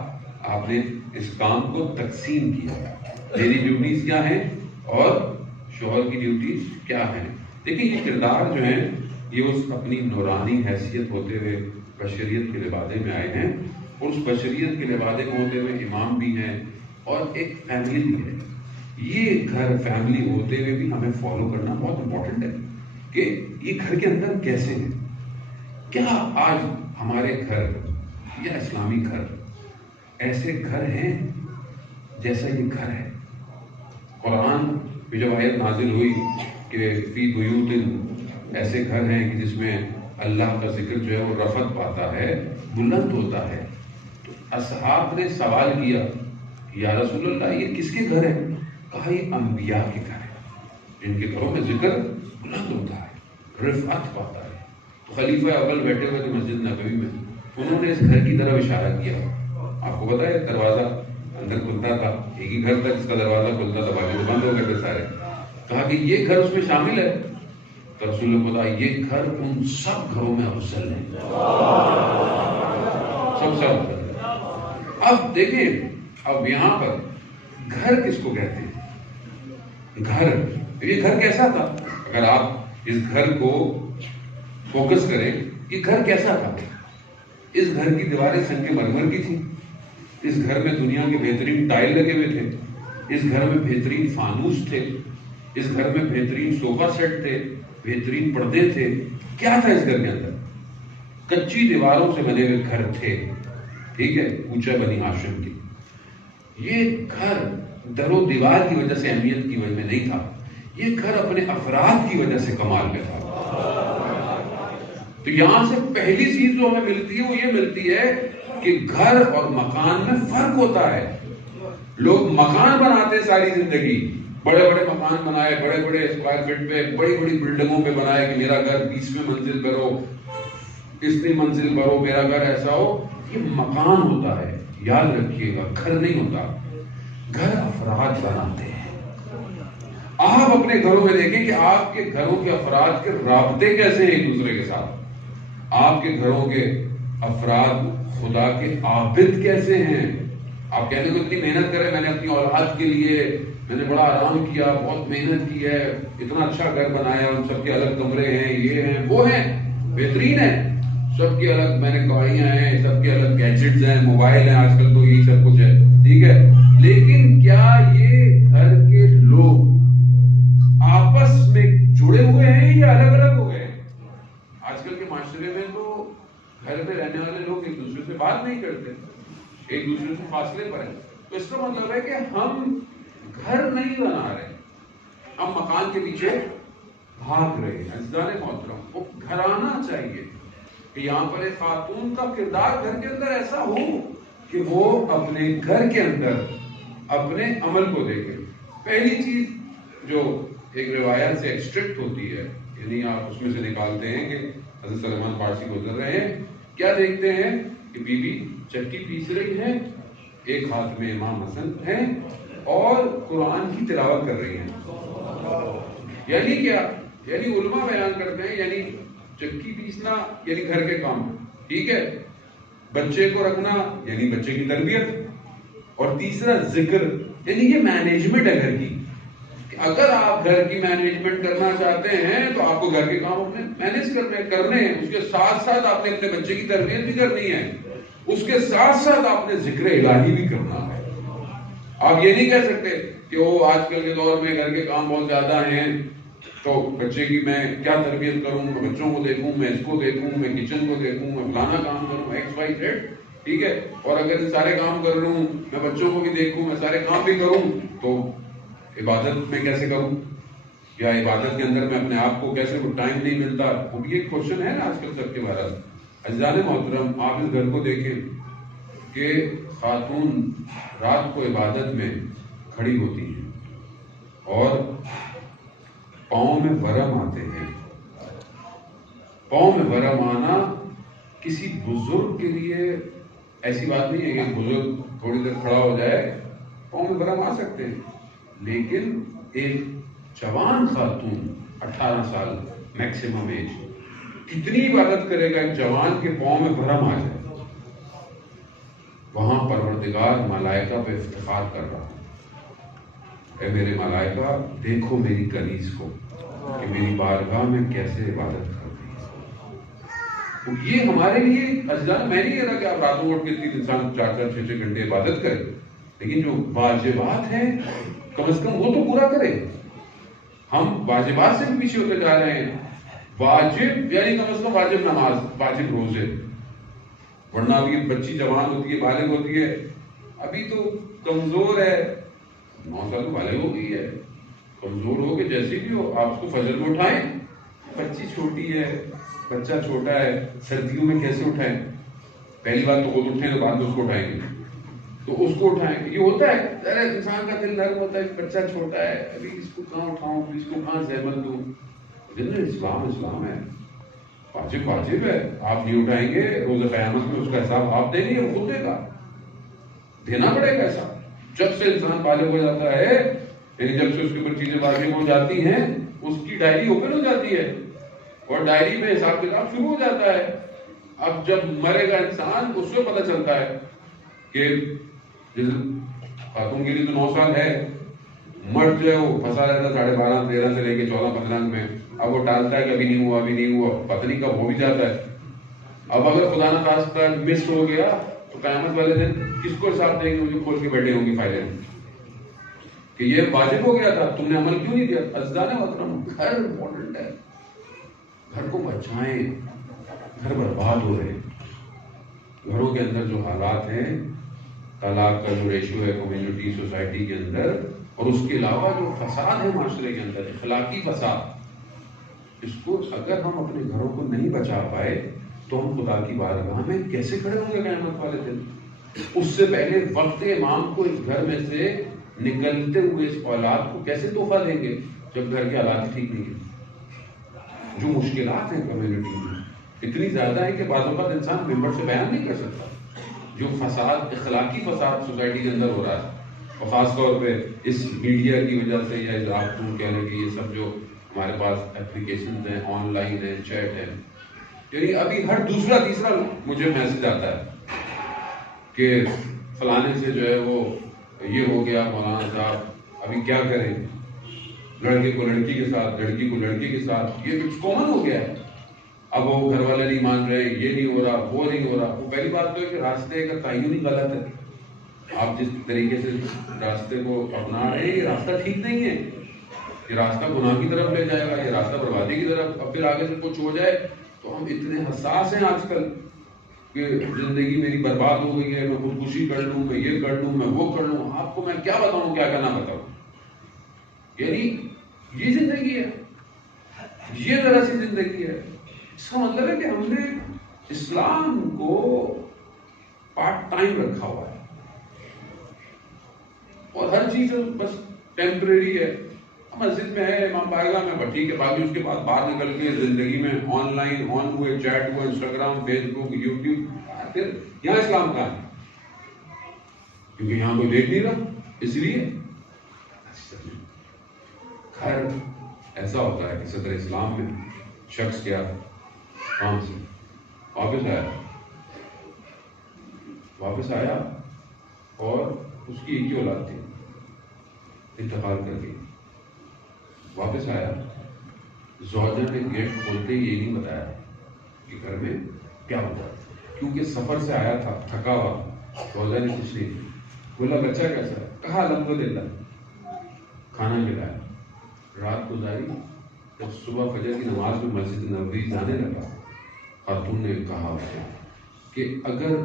آپ نے اس کام کو تقسیم کیا، میری ڈیوٹیز کیا ہیں اور شوہر کی ڈیوٹیز کیا ہیں. دیکھیں یہ کردار جو ہیں یہ اس اپنی نورانی حیثیت ہوتے ہوئے بشریت کے لبادے میں آئے ہیں، اور اس بشریت کے لبادے میں ہوتے ہوئے امام بھی ہیں اور ایک فیملی بھی ہے. یہ گھر فیملی ہوتے ہوئے بھی ہمیں فالو کرنا بہت امپورٹنٹ ہے کہ یہ گھر کے اندر کیسے ہیں. کیا آج ہمارے گھر یا اسلامی گھر ایسے گھر ہیں جیسا یہ گھر ہے؟ قرآن میں جب آیت نازل ہوئی کہ فی بیوت، ایسے گھر ہیں کہ جس میں اللہ کا ذکر جو ہے وہ رفعت پاتا ہے، بلند ہوتا ہے، تو اصحاب نے سوال کیا یا رسول اللہ یہ کس کے گھر ہے؟ کہا یہ انبیاء کے گھر ہے جن کے گھروں میں ذکر بلند ہوتا ہے، رفعت پاتا ہے. تو خلیفہ اول بیٹھے ہوئے تھے مسجد نبوی میں، انہوں نے اس گھر کی طرف اشارہ کیا. آپ کو پتا ہے دروازہ اندر کھلتا تھا، ایک ہی گھر تک اس کا دروازہ کھلتا تھا، باقی بند ہو گئے تھے سارے. کہا کہ یہ گھر اس میں شامل ہے؟ تو رسول اللہ بتا یہ گھر ان سب گھروں میں افضل ہے، سب سے افضل ہے. اب دیکھیں اب یہاں پر گھر کس کو کہتے ہیں؟ گھر، یہ گھر کیسا تھا؟ اگر آپ اس گھر کو فوکس کریں، یہ گھر کیسا تھا؟ اس گھر کی دیواریں سنگ مرمر کی تھی، اس گھر میں دنیا کے بہترین ٹائل لگے ہوئے تھے، اس گھر میں بہترین فانوس تھے، اس گھر میں بہترین صوفہ سیٹ تھے، بہترین پردے تھے. کیا تھا اس گھر کے اندر؟ کچی دیواروں سے بنے ہوئے گھر تھے، ٹھیک ہے، اونچا بنی ہاشم کی. یہ گھر در و دیوار کی وجہ سے اہمیت کی وجہ میں نہیں تھا، یہ گھر اپنے افراد کی وجہ سے کمال میں تھا. تو یہاں سے پہلی چیز جو ہمیں ملتی ہے وہ یہ ملتی ہے کہ گھر اور مکان میں فرق ہوتا ہے. لوگ مکان بناتے ہیں ساری زندگی، بڑے بڑے مکان بنائے، بڑے بڑے اسکوائر فٹ پہ، بڑی بڑی بلڈنگوں پہ بنائے کہ میرا گھر 20ویں منزل پر ہو، 30ویں منزل پر ہو، میرا گھر ایسا ہو. یہ مکان ہوتا ہے، یاد رکھیے گا، گھر نہیں ہوتا. گھر افراد بناتے ہیں. آپ اپنے گھروں میں دیکھیں کہ آپ کے گھروں کے افراد کے رابطے کیسے ہیں ایک دوسرے کے ساتھ. آپ کے گھروں کے افراد خدا کے عابد کیسے ہیں. آپ کہنے کو اتنی محنت کریں، میں نے اپنی اولاد کے لیے میں نے بڑا آرام کیا، بہت محنت کی ہے، اتنا اچھا گھر بنایا، ان سب کے الگ کمرے ہیں، یہ ہیں وہ ہیں، بہترین ہیں، سب کے الگ میں نے گاڑیاں ہیں، سب کے الگ گیجٹس ہیں، موبائل ہیں، آج کل تو یہی سب کچھ ہے، ٹھیک ہے. لیکن کیا یہ گھر کے لوگ آپس میں جڑے ہوئے ہیں یا الگ الگ ہو گئے؟ آج کل کے معاشرے میں تو گھر میں رہنے والے لوگ ایک دوسرے سے بات نہیں کرتے، ایک دوسرے سے فاصلے پر ہیں. تو اس کا مطلب ہے کہ ہم گھر نہیں بنا رہے، ہم مکان کے پیچھے بھاگ رہے ہیں. عزیزان محترم، وہ گھر آنا چاہیے کہ یہاں پر ایک خاتون کا کردار گھر کے اندر ایسا ہو کہ وہ اپنے گھر کے اندر اپنے عمل کو دیکھے. پہلی چیز جو ایک روایت سے ایکسٹریکٹ ہوتی ہے، یعنی آپ اس میں سے نکالتے ہیں کہ حضرت سلمان فارسی گزر رہے ہیں، کیا دیکھتے ہیں کہ بی بی چکی پیس رہی ہے، ایک ہاتھ میں امام حسن ہیں اور قرآن کی تلاوت کر رہی ہیں. یعنی کیا؟ یعنی علماء بیان کرتے ہیں یعنی چکی پیسنا یعنی گھر کے کام، ٹھیک ہے، بچے کو رکھنا یعنی بچے کی تربیت، اور تیسرا ذکر یعنی یہ مینجمنٹ ہے گھر کی. اگر آپ گھر کی مینجمنٹ کرنا چاہتے ہیں تو آپ کو گھر کے کام اپنے مینج کرنے ہیں، اس کے ساتھ ساتھ آپ نے اپنے بچے کی تربیت بھی کرنی ہے، اس کے ساتھ ساتھ آپ نے ذکر الہی بھی کرنا ہے. آپ یہ نہیں کہہ سکتے کہ وہ آج کل کے دور میں گھر کے کام بہت زیادہ ہیں تو بچے کی میں کیا تربیت کروں، میں بچوں کو دیکھوں، میں اس کو دیکھوں، میں کچن کو دیکھوں، میں فلانا کام کروں، ایکس وائی زیڈ، ٹھیک ہے، اور اگر سارے کام کر لوں، میں بچوں کو بھی دیکھوں، میں سارے کام بھی کروں، تو عبادت میں کیسے کروں، یا عبادت کے اندر میں اپنے آپ کو کیسے ٹائم نہیں ملتا. وہ بھی ایک کوشچن ہے نا آج کل سب کے بارے. عزیزان محترم، آپ اس گھر کو دیکھیں کہ خاتون رات کو عبادت میں کھڑی ہوتی ہیں اور پاؤں میں ورم آتے ہیں. پاؤں میں ورم آنا کسی بزرگ کے لیے ایسی بات نہیں ہے کہ بزرگ تھوڑی دیر کھڑا ہو جائے پاؤں میں ورم آ سکتے ہیں، لیکن ایک جوان خاتون 18 سال میکسیمم ایج کتنی عبادت کرے گا ایک جوان کے پاؤں میں ورم آ جائے؟ وہاں پروردگار ملائکہ پہ افتخار کر رہا ہے، اے میرے ملائکہ دیکھو میری کنیز کو کہ میری بارگاہ میں کیسے عبادت کر رہی ہے. تو یہ ہمارے لیے اجزاء، میں نہیں کہہ رہا کہ آپ راتوں اٹھ کے انسان 4-4 6-6 گھنٹے عبادت کرے، لیکن جو واجبات ہیں کم از کم وہ تو پورا کرے. ہم واجبات سے بھی پیچھے ہوتے جا رہے ہیں. واجب یعنی کم از کم واجب نماز، واجب روزے، ورنہ ابھی بچی جوان ہوتی ہے، بالغ ہوتی ہے، ابھی تو کمزور ہے، 9 سال تو بالغ ہو گئی ہے، کمزور ہو کے جیسے بھی ہو آپ اس کو فجر میں اٹھائیں. بچی چھوٹی ہے، بچہ چھوٹا ہے، سردیوں میں کیسے اٹھائیں؟ پہلی بات تو خود اٹھیں گے، بعد میں اس کو اٹھائیں گے، تو اس کو اٹھائیں گے. یہ ہوتا ہے، ارے انسان کا دل نرم ہوتا ہے، بچہ چھوٹا ہے، ابھی اس کو کہاں اٹھاؤں، اس کو کہاں زحمت دوں. اسلام ہے، واجب واجب ہے. آپ نہیں اٹھائیں گے روز قیامت میں اس کا حساب آپ دیں گے، وہ خود دے گا، دینا پڑے گا ایسا. جب سے انسان بالغ ہو جاتا ہے، یعنی جب سے اس کے اوپر چیزیں واجب ہو جاتی ہیں، اس کی ڈائری اوپن ہو جاتی ہے اور ڈائری میں حساب کتاب شروع ہو جاتا ہے. اب جب مرے گا انسان اس سے پتہ چلتا ہے کہ خاتون کے لیے تو 9 سال ہے، مرد جو ہے وہ پھنسا رہتا ہے 12.5 13 سے لے کے 14 15 میں. اب وہ ٹالتا ہے کہ ابھی نہیں ہوا، ابھی نہیں ہوا، پتنی کب ہو بھی جاتا ہے. اب اگر خدا نہ خواستہ مس ہو گیا تو قیامت والے دن کس کو حساب دیں گے؟ مجھے کھول کے بیٹھے ہوں گے فائلیں کہ یہ واجب ہو گیا تھا، تم نے عمل کیوں نہیں کیا؟ ازدان محترم، گھر امپورٹنٹ ہے، گھر کو بچائیں. گھر برباد ہو رہے ہیں. گھروں کے اندر جو حالات ہیں، طلاق کا جو ریشو ہے کمیونٹی سوسائٹی کے اندر، اور اس کے علاوہ جو فساد ہے معاشرے کے اندر، اخلاقی فساد، اس کو اگر ہم اپنے گھروں کو نہیں بچا پائے تو ہم خدا کی بارگاہ میں کیسے کھڑے ہوں گے قیامت والے دن؟ اس سے پہلے وقت امام کو اس گھر میں سے نکلتے ہوئے اس اولاد کو کیسے تحفہ دیں گے جب گھر کے حالات ٹھیک نہیں ہیں؟ جو مشکلات ہیں کمیونٹی میں اتنی زیادہ ہے کہ بعض اوقات انسان ممبر سے بیان نہیں کر سکتا. جو فساد، اخلاقی فساد سوسائٹی کے اندر ہو رہا ہے، اور خاص طور پہ اس میڈیا کی وجہ سے، یا آپ کو کہہ رہے کہ یہ سب جو ہمارے پاس اپلیکیشنز ہیں، آن لائن ہیں، چیٹ ہے، یعنی ابھی ہر دوسرا تیسرا مجھے میسج آتا ہے کہ فلانے سے جو ہے وہ یہ ہو گیا، مولانا صاحب ابھی کیا کریں، لڑکے کو لڑکی کے ساتھ، لڑکی کو لڑکے کے ساتھ، یہ کچھ کامن ہو گیا ہے. اب وہ گھر والے نہیں مان رہے، یہ نہیں ہو رہا، وہ نہیں ہو رہا. وہ پہلی بات تو ہے کہ راستے کا تعین ہی غلط ہے. آپ جس طریقے سے راستے کو اپنا رہے ہیں یہ راستہ ٹھیک نہیں ہے، یہ راستہ گناہ کی طرف لے جائے گا، یہ راستہ بربادی کی طرف. اب پھر آگے سے کچھ ہو جائے تو ہم اتنے حساس ہیں آج کل کہ زندگی میری برباد ہو گئی ہے، میں خودکشی کر لوں، میں یہ کر لوں، میں وہ کر لوں. آپ کو میں کیا بتاؤں، کیا کرنا بتاؤں؟ یعنی یہ زندگی ہے، یہ ذرا سی زندگی ہے. اس کا مطلب ہے کہ ہم نے اسلام کو پارٹ ٹائم رکھا ہوا ہے اور ہر چیز بس ٹیمپریری ہے. مسجد میں ہے، امام بارگاہ میں، بٹ ٹھیک ہے، باقی اس کے بعد باہر نکل کے زندگی میں آن لائن آن ہوئے، چیٹ ہوا، انسٹاگرام، فیس بک، یوٹیوب. پھر یہاں اسلام کہاں ہے؟ کیونکہ یہاں کوئی دیکھ نہیں رہا، اس لیے گھر ایسا ہوتا ہے کہ صدر اسلام میں شخص کیا کام سے واپس آیا اور اس کی ایک ہی اولاد تھی، انتقال کر گئی. واپس آیا، زوجہ نے گیٹ کھولتے ہی یہ نہیں بتایا کہ گھر میں کیا ہوا، کیونکہ سفر سے آیا تھا تھکا ہوا. زوجہ نے کچھ نہیں بولا، بچہ کیسا ہے؟ کہا الحمدللہ. کھانا کھلایا، رات گزاری. جب صبح فجر کی نماز میں مسجد نبوی جانے لگا، خاتون نے کہا کہ اگر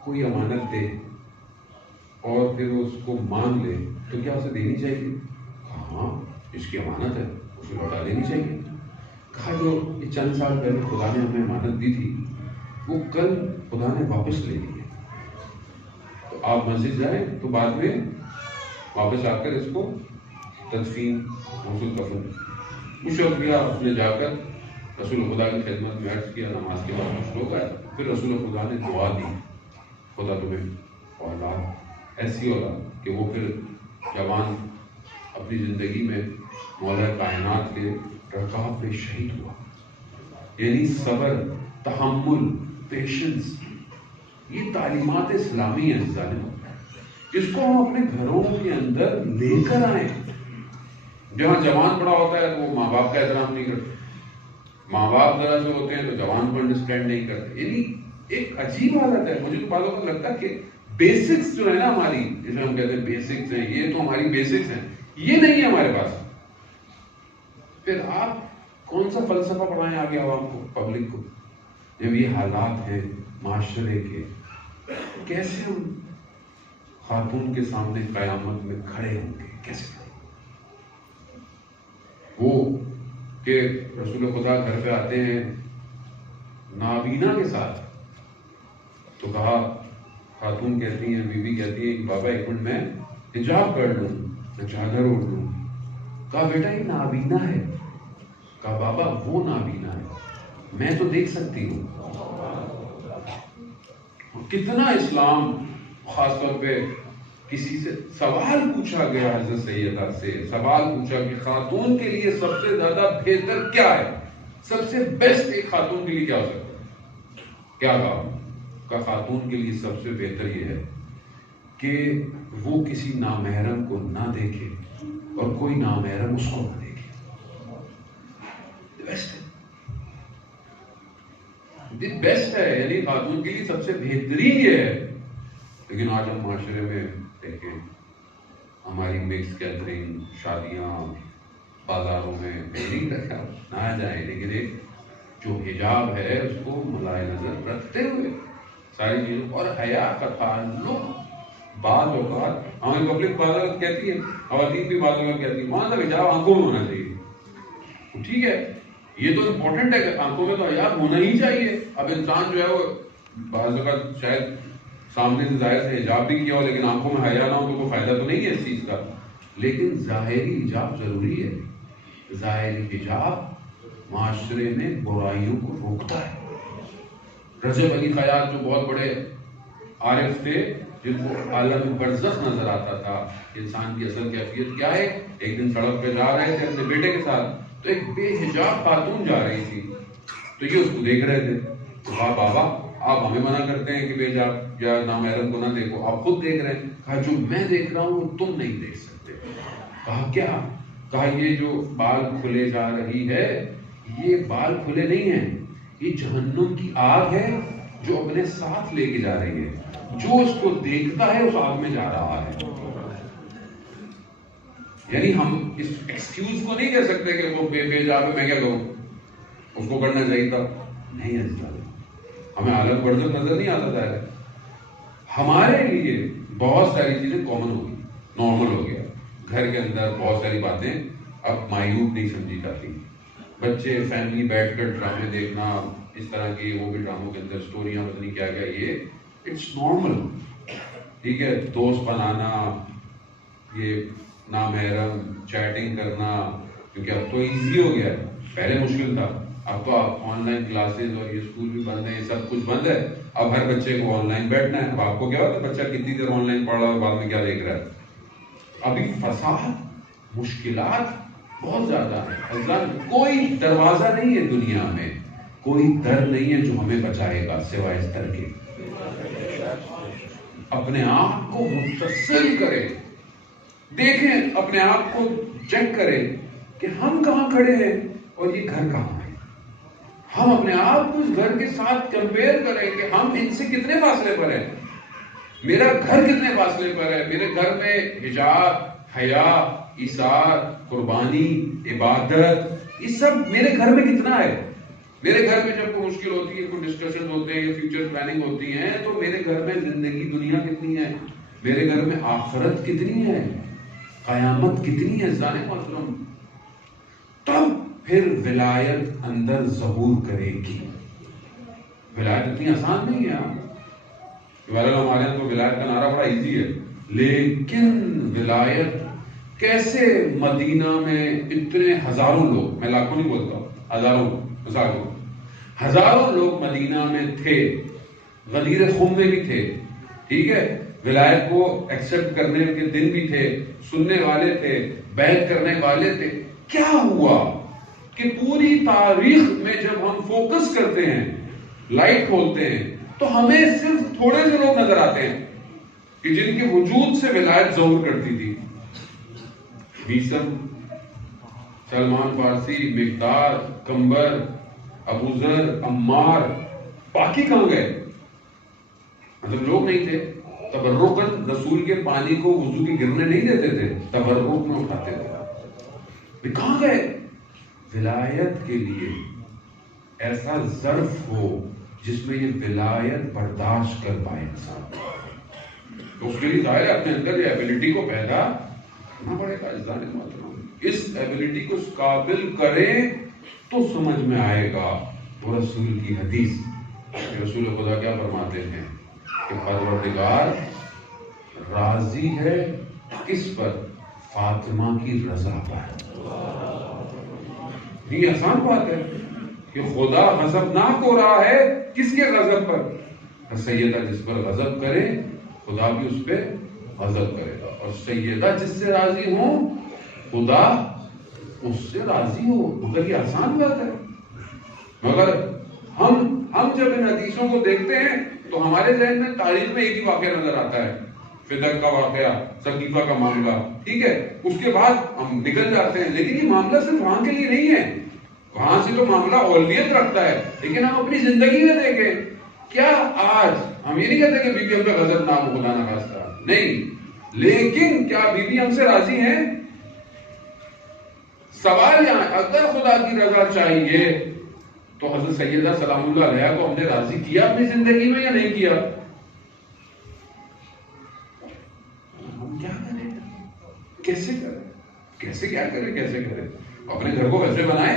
کوئی امانت دے اور پھر اس کو مان لے تو کیا اسے دینی چاہیے؟ کہا ہاں، اس کی امانت ہے، اسے لوٹا دینی چاہیے. کہا جو یہ چند سال پہلے خدا نے ہمیں امانت دی تھی وہ کل خدا نے واپس لے لی ہے. تو آپ مسجد جائیں تو بعد میں واپس آ کر اس کو تدفین غسل کفن کچھ وقت گیا، اس نے جا کر رسول خدا کی خدمت میں عرض کیا، نماز کے بعد کچھ لوگ آئے، پھر رسول خدا نے دعا دی، خدا تمہیں اولاد ایسی اولاد کہ وہ پھر جوان اپنی زندگی میں مولا کائنات کے رکاب میں شہید ہوا. یعنی صبر، تحمل، پیشنس، یہ تعلیمات اسلامی ہیں. اس کو ہم اپنے گھروں کے اندر لے کر آئیں. جہاں جوان بڑا ہوتا ہے تو وہ ماں باپ کا احترام نہیں کرتے، ماں باپ ذرا سے ہوتے ہیں تو جوان کو انڈرسٹینڈ نہیں کرتے. یعنی ایک عجیب حالت ہے. مجھے تو بعض وقت لگتا ہے کہ بیسکس جو ہے نا ہماری، جسے ہم کہتے ہیں بیسکس ہیں، یہ تو ہماری بیسکس ہیں، یہ نہیں ہے ہمارے پاس. پھر آپ کون سا فلسفہ پڑھائیں آگے عوام کو، پبلک کو، جب یہ حالات ہیں معاشرے کے؟ کیسے ہم خاتون کے سامنے قیامت میں کھڑے ہوں گے؟ کیسے؟ وہ کہ رسول خدا گھر پہ آتے ہیں نابینا کے ساتھ، تو کہا، خاتون کہتی ہیں، بیوی کہتی ہے کہ بابا ایک منٹ میں حجاب کر لوں، میں چادر اوڑھ لوں. کہا بیٹا یہ نابینا ہے. کہا بابا وہ نابینا ہے، میں تو دیکھ سکتی ہوں. کتنا اسلام، خاص طور پہ کسی سے سوال پوچھا گیا، حضرت سیدہ سے سوال پوچھا کہ خاتون کے لیے سب سے زیادہ بہتر کیا ہے، سب سے بیسٹ ایک خاتون کے لیے کیا ہو سکتا ہے؟ کیا کہا خاتون کے لیے سب سے بہتر یہ ہے کہ وہ کسی نامحرم کو نہ دیکھے اور کوئی نامحرم اس کو نہ دیکھے. بیسٹ ہے، یعنی خاتون کے لیے سب سے بہترین یہ ہے. لیکن آج ہم معاشرے میں دیکھیں، ہماری مکس گیدرنگ، شادیاں بازاروں میں نہیں رکھا نہ جائیں، لیکن ایک جو حجاب ہے اس کو ملائے نظر رکھتے ہوئے ساری چیزوں، اور حیا کا تعلق بعض اوقات ہماری پبلک بعض اوقات کہتی ہے، خواتین بھی بعض اوقات کہتی ہے وہاں تک حجاب آنکھوں میں ہونا چاہیے. ٹھیک ہے، یہ تو امپورٹنٹ ہے کہ آنکھوں میں تو حجاب ہونا ہی چاہیے. اب انسان جو ہے وہ بعض اوقات شاید سامنے سے ظاہر سے حجاب بھی کیا ہو لیکن آنکھوں میں حیا نہ ہو تو کوئی فائدہ تو نہیں ہے اس چیز کا. لیکن ظاہری حجاب ضروری ہے. ظاہری حجاب معاشرے میں برائیوں کو روکتا ہے. رجب علی خیاط جو بہت بڑے عارف تھے، جن کو عالم برزخ نظر آتا تھا، انسان کی اصل کیفیت کیا ہے. ایک دن سڑک پہ جا رہے تھے اپنے بیٹے کے ساتھ، تو ایک بے حجاب خاتون جا رہی تھی، تو یہ اس کو دیکھ رہے تھے. تو کہا بابا آپ ہمیں منع کرتے ہیں کہ بے حجاب یا نامحرم کو نہ دیکھو، آپ خود دیکھ رہے ہیں. کہا جو میں دیکھ رہا ہوں وہ تم نہیں دیکھ سکتے. کہا کیا؟ کہا یہ جو بال کھلے جا رہی ہے، یہ بال کھلے نہیں ہیں، یہ جہنم کی آگ ہے جو اپنے ساتھ لے کے جا رہی ہے. جو اس کو دیکھتا ہے اس آگ میں جا رہا ہے. یعنی ہم اس ایکسکیوز کو نہیں کہہ سکتے کہ وہ بے حجاب ہے میں کیا کروں، اس کو کرنا چاہیے تھا. نہیں ہے، ہمیں عالم برزخ نظر نہیں آتا تھا. ہمارے لیے بہت ساری چیزیں کامن ہو گئی، نارمل ہو گیا. گھر کے اندر بہت ساری باتیں اب مایوب نہیں سمجھی جاتی. بچے فیملی بیٹھ کر ڈرامے دیکھنا، اس طرح کی وہ بھی ڈراموں کے اندر سٹوریاں پتہ نہیں کیا کیا، یہ اٹس نارمل. ٹھیک ہے، دوست بنانا، یہ نامحرم چیٹنگ کرنا، کیونکہ اب تو ایزی ہو گیا ہے. پہلے مشکل تھا، اب تو آپ آن لائن کلاسز اور یہ اسکول بھی بند ہیں، سب کچھ بند ہے. اب ہر بچے کو آن لائن بیٹھنا ہے. اب آپ کو کیا ہوتا ہے بچہ کتنی دیر آن لائن پڑھ رہا ہے اور بعد میں کیا دیکھ رہا ہے. ابھی فساد، مشکلات بہت زیادہ ہیں. کوئی دروازہ نہیں ہے دنیا میں، کوئی در نہیں ہے جو ہمیں بچائے گا سوائے اس در کے. اپنے آپ کو متصل کریں، دیکھیں اپنے آپ کو چیک کریں کہ ہم کہاں کھڑے ہیں اور یہ گھر کہاں ہے. ہم اپنے آپ کو اس گھر کے ساتھ کمپیئر کریں کہ ہم ان سے کتنے فاصلے پر ہیں. میرا گھر کتنے فاصلے پر ہے. میرے گھر میں حجاب، حیا، ایثار، قربانی، عبادت، یہ سب میرے گھر میں کتنا ہے. میرے گھر میں جب کوئی مشکل ہوتی ہے، کوئی ڈسکشن ہوتے ہیں یا فیوچر پلاننگ ہوتی ہیں، تو میرے گھر میں زندگی دنیا کتنی ہے، میرے گھر میں آخرت کتنی ہے، قیامت کتنی ہے. ظالم محترم، تب پھر ولایت اندر ظہور کرے گی. ولایت اتنی آسان نہیں ہے. ہمارے یہاں تو ولایت کا نعرہ بڑا ایزی ہے، لیکن ولایت کیسے مدینہ میں اتنے ہزاروں لوگ، میں لاکھوں نہیں بولتا، ہزاروں لوگ مدینہ میں تھے، غدیر خم میں بھی تھے، ٹھیک ہے، ولایت کو ایکسپٹ کرنے کے دن بھی تھے، سننے والے تھے، بیعت کرنے والے تھے. کیا ہوا کہ پوری تاریخ میں جب ہم فوکس کرتے ہیں، لائٹ کھولتے ہیں، تو ہمیں صرف تھوڑے سے لوگ نظر آتے ہیں کہ جن کے وجود سے ولایت ظہور کرتی تھی. بیسم، سلمان فارسی، مقدار، کمبر، ابو ذر، عمار، باقی کہاں گئے؟ مطلب لوگ نہیں تھے. تبرکن رسول کے پانی کو وضو کے گرنے نہیں دیتے تھے، تبرک میں اٹھاتے تھے. کہاں گئے؟ ولایت کے لیے ایسا ظرف ہو جس میں یہ ولایت برداشت کر پائے انسان، تو اس کے لیے ظاہر ہے اپنے اندر یہ ایبلٹی کو پیدا کرنا پڑے گا. اس ایبلٹی کو اس قابل کرے تو سمجھ میں آئے گا وہ رسول کی حدیث. رسول خدا کیا فرماتے ہیں کہ پروردگار راضی ہے کس پر؟ فاطمہ کی رضا پر. یہ آسان بات ہے کہ خدا غضبناک ہو رہا ہے کس کے غضب پر؟ سیدہ جس پر غضب کرے خدا بھی اس پہ غضب کرے گا، اور سیدہ جس سے راضی ہوں خدا اس سے راضی ہو. مگر یہ آسان بات ہے. مگر ہم جب ان حدیثوں کو دیکھتے ہیں تو ہمارے ذہن میں تاریخ میں ایک ہی واقعہ نظر آتا ہے، فدق کا واقعہ، ثقیفہ کا معاملہ، ٹھیک ہے، اس کے بعد ہم نکل جاتے ہیں. لیکن یہ معاملہ صرف وہاں کے لیے نہیں ہے، وہاں سے تو معاملہ اولویت رکھتا ہے. لیکن ہم اپنی زندگی میں دیکھیں، کیا آج ہم یہ نہیں کہتے کہ بی بی ہم پہ غضب نہ ہو، خدا نہ خواستہ نہیں، لیکن کیا بی بی ہم سے راضی ہیں؟ سوال یہاں اگر خدا کی رضا چاہیے تو حضرت سیدہ سلام اللہ علیہ کو ہم نے راضی کیا اپنی زندگی میں یا نہیں کیا؟ ہم کیا کریں؟ کیسے کریں؟ اپنے گھر کو ویسے بنائیں.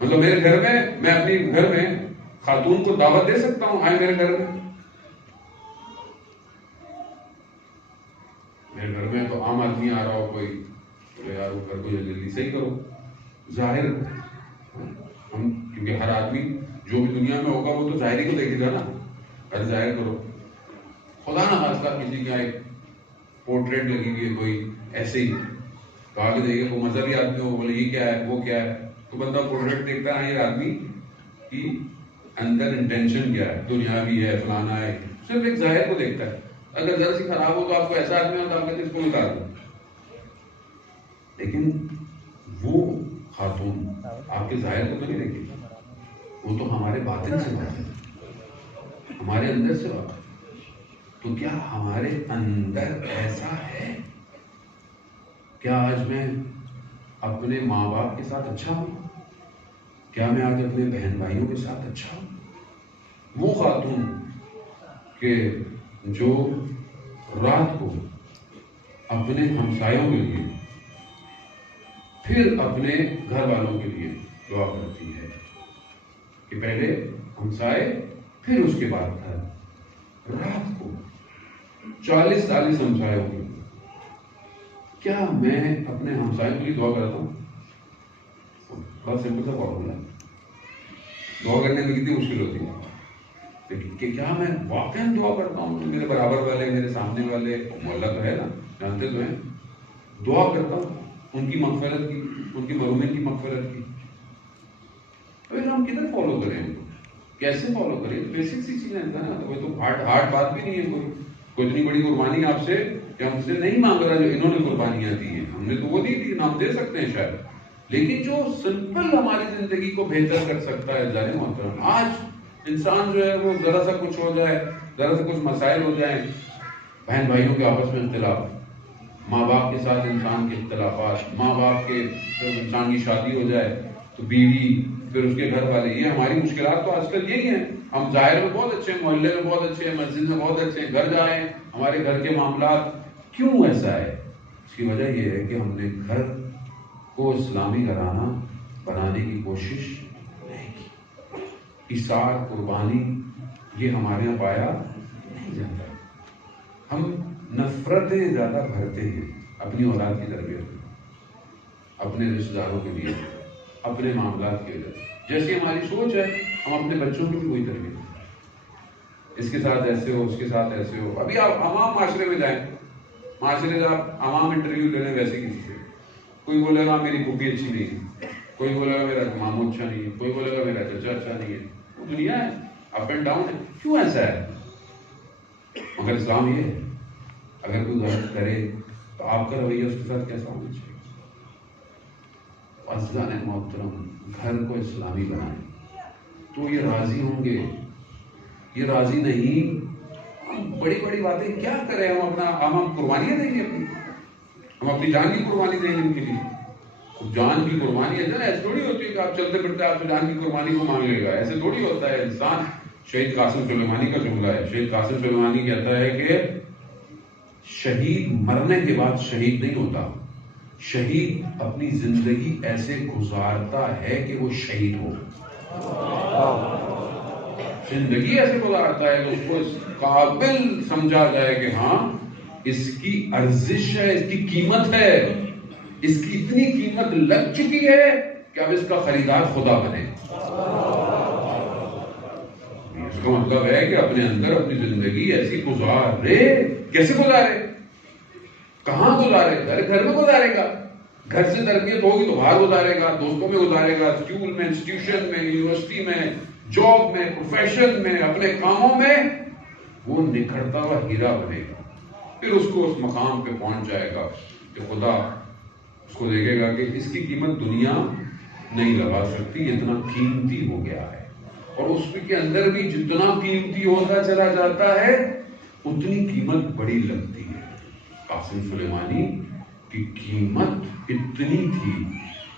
مطلب میرے گھر میں، میں اپنی گھر میں خاتون کو دعوت دے سکتا ہوں، آئے میرے گھر میں. میرے گھر میں تو عام آدمی آ رہا ہو کوئی، بولے یار وہ گھر کو جلدی صحیح کرو. ظاہر ہم، کیونکہ ہر آدمی جو بھی دنیا میں ہوگا وہ تو ظاہری کو دیکھے گا نا، گھر ظاہر کرو. خدا نہ خواستہ کسی کا ایک پورٹریٹ لگی ہوئی ہے کوئی ایسے ہی، تو آگے دیکھے وہ مذہبی آدمی ہو، بولے یہ کیا ہے وہ کیا ہے، تو بندہ پورٹریٹ دیکھتا ہے یہ آدمی کی اندر انٹینشن کیا ہے، دنیاوی ہے، فلانا ہے، صرف ایک ظاہر کو دیکھتا ہے. اگر ذرا سی خراب ہو تو آپ کو ایسا آدمی ہوتا آپ کہتے اس کو اتار دو. لیکن وہ خاتون آپ کے ظاہر کو تو نہیں دیکھے، وہ تو ہمارے باطن سے بات ہے، ہمارے اندر سے بات ہے. تو کیا ہمارے اندر ایسا ہے؟ کیا آج میں اپنے ماں باپ کے ساتھ اچھا ہوں؟ کیا میں آج اپنے بہن بھائیوں کے ساتھ اچھا ہوں؟ وہ خاتون کہ جو رات کو اپنے ہمسایوں کے لیے پھر اپنے گھر والوں کے لیے دعا کرتی ہے کہ پہلے ہمسائے پھر اس کے بعد گھر، رات کو 40 ہمسائے ہوں گے. کیا میں اپنے ہمسائوں کے لیے دعا کرتا ہوں؟ بہت سمپل سا فارمولا ہے. دعا کرنے میں کتنی مشکل ہوتی ہے، لیکن کہ کیا میں واقعا دعا کرتا ہوں؟ میرے برابر والے، میرے سامنے والے، محلہ تو ہے نا، جانتے تو ہیں، دعا کرتا ہوں ان کی مغفرت کی، ان کی مرومین کی مغفرت کی. پھر ہم کدھر فالو کریں، کیسے فالو کریں؟ بیسک سی چیزیں ہیں نا. کوئی تو ہارڈ بات بھی نہیں ہے. کوئی اتنی بڑی قربانی آپ سے کہ ہم سے نہیں مانگ رہا جو انہوں نے قربانیاں دی ہیں، ہم نے تو وہ دی تھی، ہم دے سکتے ہیں شاید. لیکن جو سمپل ہماری زندگی کو بہتر کر سکتا ہے جانے محترم. آج انسان جو ہے وہ ذرا سا کچھ ہو جائے، ذرا سا کچھ مسائل ہو جائیں، بہن بھائیوں کے آپس میں اختلاف، ماں باپ کے ساتھ انسان کے اختلافات، ماں باپ کے جب انسان کی شادی ہو جائے تو بیوی، پھر اس کے گھر والے، یہ ہماری مشکلات تو آج کل یہی ہیں. ہم ظاہر میں بہت اچھے ہیں، محلے میں بہت اچھے ہیں، مسجد میں بہت اچھے ہیں، گھر جا رہے ہیں، ہمارے گھر کے معاملات. کیوں ایسا ہے؟ اس کی وجہ یہ ہے کہ ہم نے گھر کو اسلامی گھرانہ بنانے کی کوشش نہیں کی. ایثار، قربانی یہ ہمارے یہاں پایا نہیں نہیں جاتا. ہم نفرتیں زیادہ بھرتے ہیں اپنی اولاد کی تربیت میں، اپنے رشتہ داروں کے لیے، اپنے معاملات کے لیے. جیسی ہماری سوچ ہے ہم اپنے بچوں کی بھی وہی تربیت، اس کے ساتھ ایسے ہو، اس کے ساتھ ایسے ہو. ابھی آپ عوام معاشرے میں جائیں، معاشرے سے آپ عوام انٹرویو لے لیں ویسے کسی سے، کوئی بولے گا میری پھوپھی اچھی نہیں ہے، کوئی بولے گا میرا ماموں اچھا نہیں ہے، کوئی بولے گا میرا چچا اچھا نہیں ہے. وہ دنیا ہے، اپ اینڈ ڈاؤن ہے. کیوں ایسا ہے؟ مگر اسلام یہ ہے اگر کوئی غلط کرے تو آپ کا رویہ اس کے ساتھ کیسا ہونا چاہیے؟ عزیزان محترم، گھر کو اسلامی بنائیں تو یہ راضی ہوں گے. یہ راضی نہیں، ہم بڑی بڑی باتیں کیا کریں، ہم قربانیاں دیں گے اپنی، ہم اپنی جان کی قربانی دیں گے ان کے لیے. جان کی قربانی ہے نا، ایسے تھوڑی ہوتی ہے کہ آپ چلتے پھرتے آپ سے جان کی قربانی کو مانگ لے گا، ایسے تھوڑی ہوتا ہے. انسان، شہید قاسم سلیمانی کا جملہ ہے، شہید قاسم سلیمانی کہتا ہے کہ شہید مرنے کے بعد شہید نہیں ہوتا، شہید اپنی زندگی ایسے گزارتا ہے کہ وہ شہید ہو. زندگی ایسے گزارتا ہے کہ اس کو اس قابل سمجھا جائے کہ ہاں اس کی ارزش ہے، اس کی قیمت ہے، اس کی اتنی قیمت لگ چکی ہے کہ اب اس کا خریدار خدا بنے. اس کا مطلب ہے کہ اپنے اندر اپنی زندگی ایسی گزارے. کیسے گزارے؟ کہاں گزارے؟ گھر میں گزارے گا. گھر سے تربیت ہوگی تو باہر گزارے گا، دوستوں میں گزارے گا، اسکول میں، انسٹیٹیوشن میں، یونیورسٹی میں، جاب میں، پروفیشن میں، اپنے کاموں میں وہ نکھرتا ہوا ہیرا بنے گا. پھر اس کو اس مقام پہ پہنچ جائے گا کہ خدا اس کو دیکھے گا کہ اس کی قیمت دنیا نہیں لگا سکتی، اتنا قیمتی ہو گیا ہے. اور اس کے اندر بھی جتنا قیمتی ہوتا چلا جاتا ہے اتنی قیمت بڑی لگتی ہے. قاسم سلیمانی کی قیمت اتنی تھی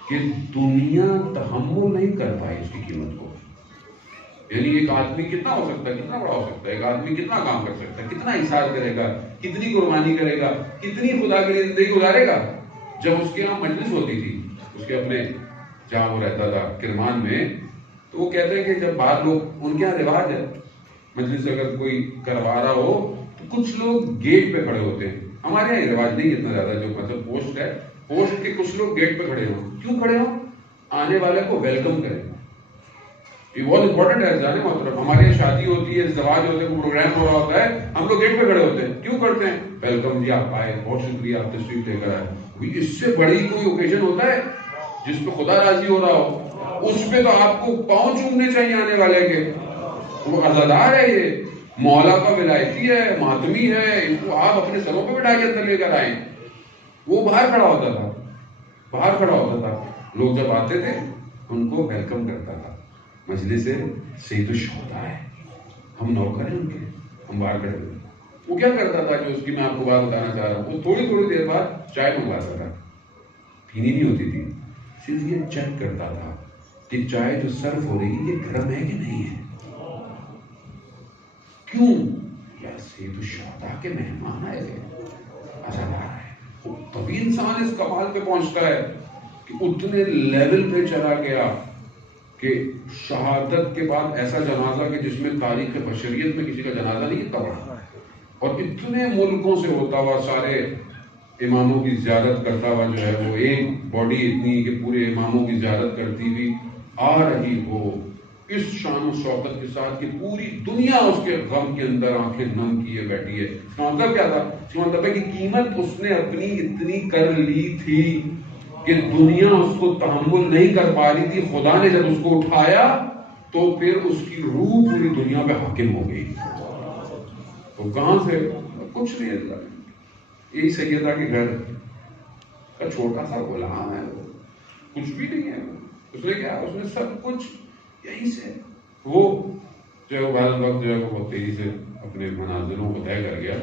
کہ دنیا تحمل نہیں کر پائی اس کی قیمت کو. یعنی ایک آدمی کتنا ہو سکتا ہے، کتنا بڑا ہو سکتا ہے، ایک آدمی کتنا کام کر سکتا ہے، کتنا احسان کرے گا، کتنی قربانی کرے گا، کتنی خدا کے لیے زندگی گزارے گا. جب اس کے یہاں مجلس ہوتی تھی، اس کے اپنے جہاں وہ رہتا تھا کرمان میں، تو وہ کہتے ہیں کہ جب باہر لوگ، ان کے یہاں رواج ہے مجلس اگر کوئی کروا رہا ہو تو کچھ لوگ گیٹ پہ کھڑے ہوتے ہیں. ہمارے یہاں یہ رواج نہیں اتنا زیادہ، جو مطلب پوسٹ ہے، پوسٹ کے کچھ لوگ گیٹ پہ کھڑے ہوں. کیوں کھڑے ہوں؟ آنے والے کو ویلکم کریں. یہ بہت امپورٹنٹ ہے جانے محترم. ہمارے یہاں شادی ہوتی ہے، ازدواج ہوتے ہیں، پروگرام ہو رہا ہوتا ہے، ہم لوگ گیٹ پہ کھڑے ہوتے ہیں. کیوں کرتے ہیں؟ ویلکم جی، آپ آئے، بہت شکریہ آپ تشریف لے کر آئے. اس سے بڑی کوئی اوکیزن ہوتا ہے جس پہ خدا راضی ہو رہا ہو؟ اس پہ تو آپ کو پاؤں چومنے چاہیے آنے والے کے. وہ عزادار ہے، یہ مولا کا ولایتی ہے، ماتمی ہے، ان کو آپ اپنے سروں پہ بٹھا کے اندر لے کر آئیں. وہ باہر کھڑا ہوتا تھا، باہر کھڑا ہوتا تھا. لوگ جب آتے تھے ان کو ویلکم کرتا تھا. مجلس سے سید الشہداء ہے، ہم نوکر ہیں ان کے، ہم باہر کھڑے ہوئے. وہ کیا کرتا تھا جو اس کی میں آپ کو بات بتانا چاہ رہا ہوں، وہ تھوڑی تھوڑی دیر بعد چائے منگواتا تھا. پینی نہیں ہوتی تھی، صرف یہ چیک کرتا تھا کہ چائے جو سرو ہو رہی ہے یہ گرم ہے کہ نہیں ہے. کیوں؟ یا سید الشہداء کے مہمان آئے تھے، عزادار ہے. تبھی انسان اس کمال پہ پہنچتا ہے کہ اتنے لیول پہ چلا گیا کہ شہادت کے بعد ایسا جنازہ کہ جس میں تاریخ بشریت میں کسی کا جنازہ نہیں اتنا بڑا، اور اتنے ملکوں سے ہوتا ہوا سارے اماموں کی زیارت کرتا ہوا جو ہے وہ ایک باڈی اتنی کہ پورے اماموں کی زیارت کرتی ہوئی آ رہی ہو اس شان و شوکت کے ساتھ کہ پوری دنیا اس کے غم کے اندر آنکھیں نم کیے بیٹھی ہے. اس کا مطلب کیا تھا؟ اس کا مطلب ہے کہ قیمت اس نے اپنی اتنی کر لی تھی کہ دنیا اس کو تحمل نہیں کر پا رہی تھی. خدا نے جب اس کو اٹھایا تو پھر اس کی روح پوری دنیا پہ حاکم ہو گئی. تو کہاں سے؟ کچھ نہیں ہے، یہی سیدہ کے گھر کا چھوٹا سا غلام ہے، وہ کچھ بھی نہیں ہے. اس نے کیا؟ اس نے سب کچھ یہیں سے، وہ جو ہے بعض وقت جو ہے وہ بہت تیزی سے اپنے مناظروں کو طے کر گیا.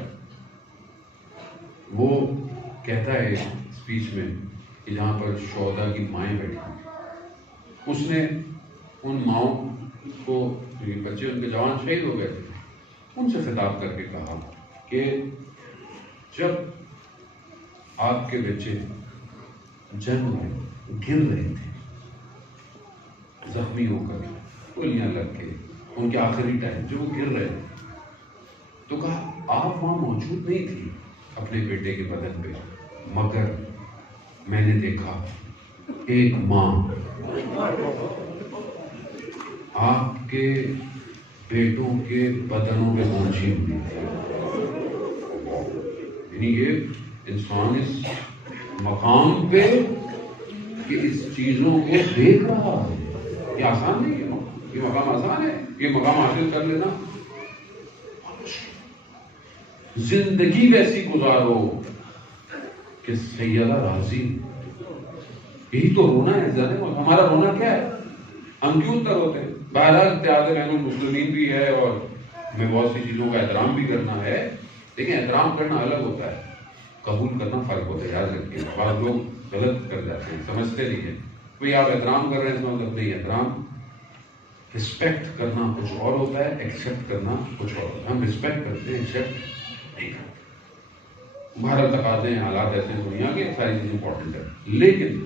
وہ کہتا ہے اسپیچ میں کہ جہاں پر شہداء کی مائیں بیٹھی، اس نے ان ماؤں کو، بچے ان کے جوان شہید ہو گئے تھے، ان سے خطاب کر کے کہا کہ جب آپ کے بچے جنگ میں گر رہے تھے، زخمی ہو کر، گولیاں لگ کے، ان کے آخری ٹائم جو وہ گر رہے تھے، تو کہا آپ وہاں موجود نہیں تھی اپنے بیٹے کے بدن پہ، مگر میں نے دیکھا ایک ماں آپ کے بیٹوں کے بدنوں میں پہنچی ہوئی تھی. یعنی یہ انسان اس مقام پہ کہ اس چیزوں کو دیکھ رہا ہے. یہ آسان نہیں ہے، یہ مقام آسان ہے، یہ مقام حاصل کر لینا. زندگی ویسی گزارو کہ سیدہ راضی. یہی تو رونا ہے ذرا. ہمارا رونا کیا ہے؟ ہم کیوں تر ہوتے ہیں؟ بہرحال اتحاد بین المسلمین بھی ہے اور ہمیں بہت سی چیزوں کا احترام بھی کرنا ہے، لیکن احترام کرنا الگ ہوتا ہے، قبول کرنا فرق ہوتا ہے. یاد رکھیے بعض لوگ غلط کر جاتے ہیں، سمجھتے نہیں ہیں. کوئی آپ احترام کر رہے ہیں اس میں مطلب نہیں. احترام رسپیکٹ کرنا کچھ اور ہوتا ہے، ایکسیپٹ کرنا کچھ اور ہوتا ہے. ہم رسپیکٹ کرتے ہیں، ایکسیپٹ نہیں کرتے. بہرحال تقاضے ہیں، حالات ایسے ہیں دنیا کے، ساری چیزیں امپورٹنٹ ہے. لیکن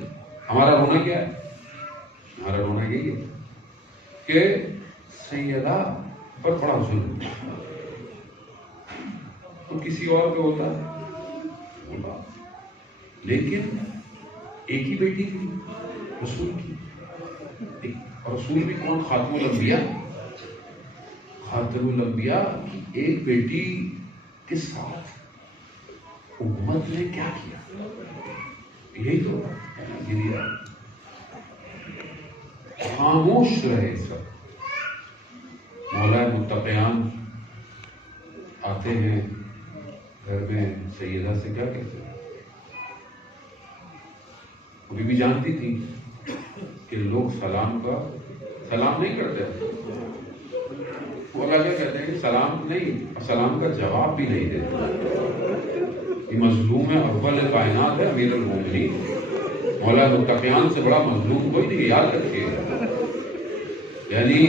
ہمارا رونا کیا ہے؟ ہمارا رونا یہی ہے کہ سیدہ پر بڑا ظلم تو کسی اور پہ ہوتا ہے، لیکن ایک ہی بیٹی تھی رسول کی. اور رسول بھی کون؟ خاتم الانبیاء. خاتم الانبیاء کی ایک بیٹی کے ساتھ امت نے کیا کیا؟ یہی تو گریا. خاموش رہے سب. مولا متقیان آتے ہیں گھر میں، سیدہ سے کیا کہتے ہیں؟ وہ بھی جانتی تھی کہ لوگ سلام نہیں کرتے. وہ اللہ کیا کہتے ہیں کہ سلام نہیں، سلام کا جواب بھی نہیں دیتے. یہ مظلوم ہے، اول کائنات ہے، امیر المومنین. مولا متقیان سے بڑا مظلوم کوئی نہیں، یاد رکھیے. یعنی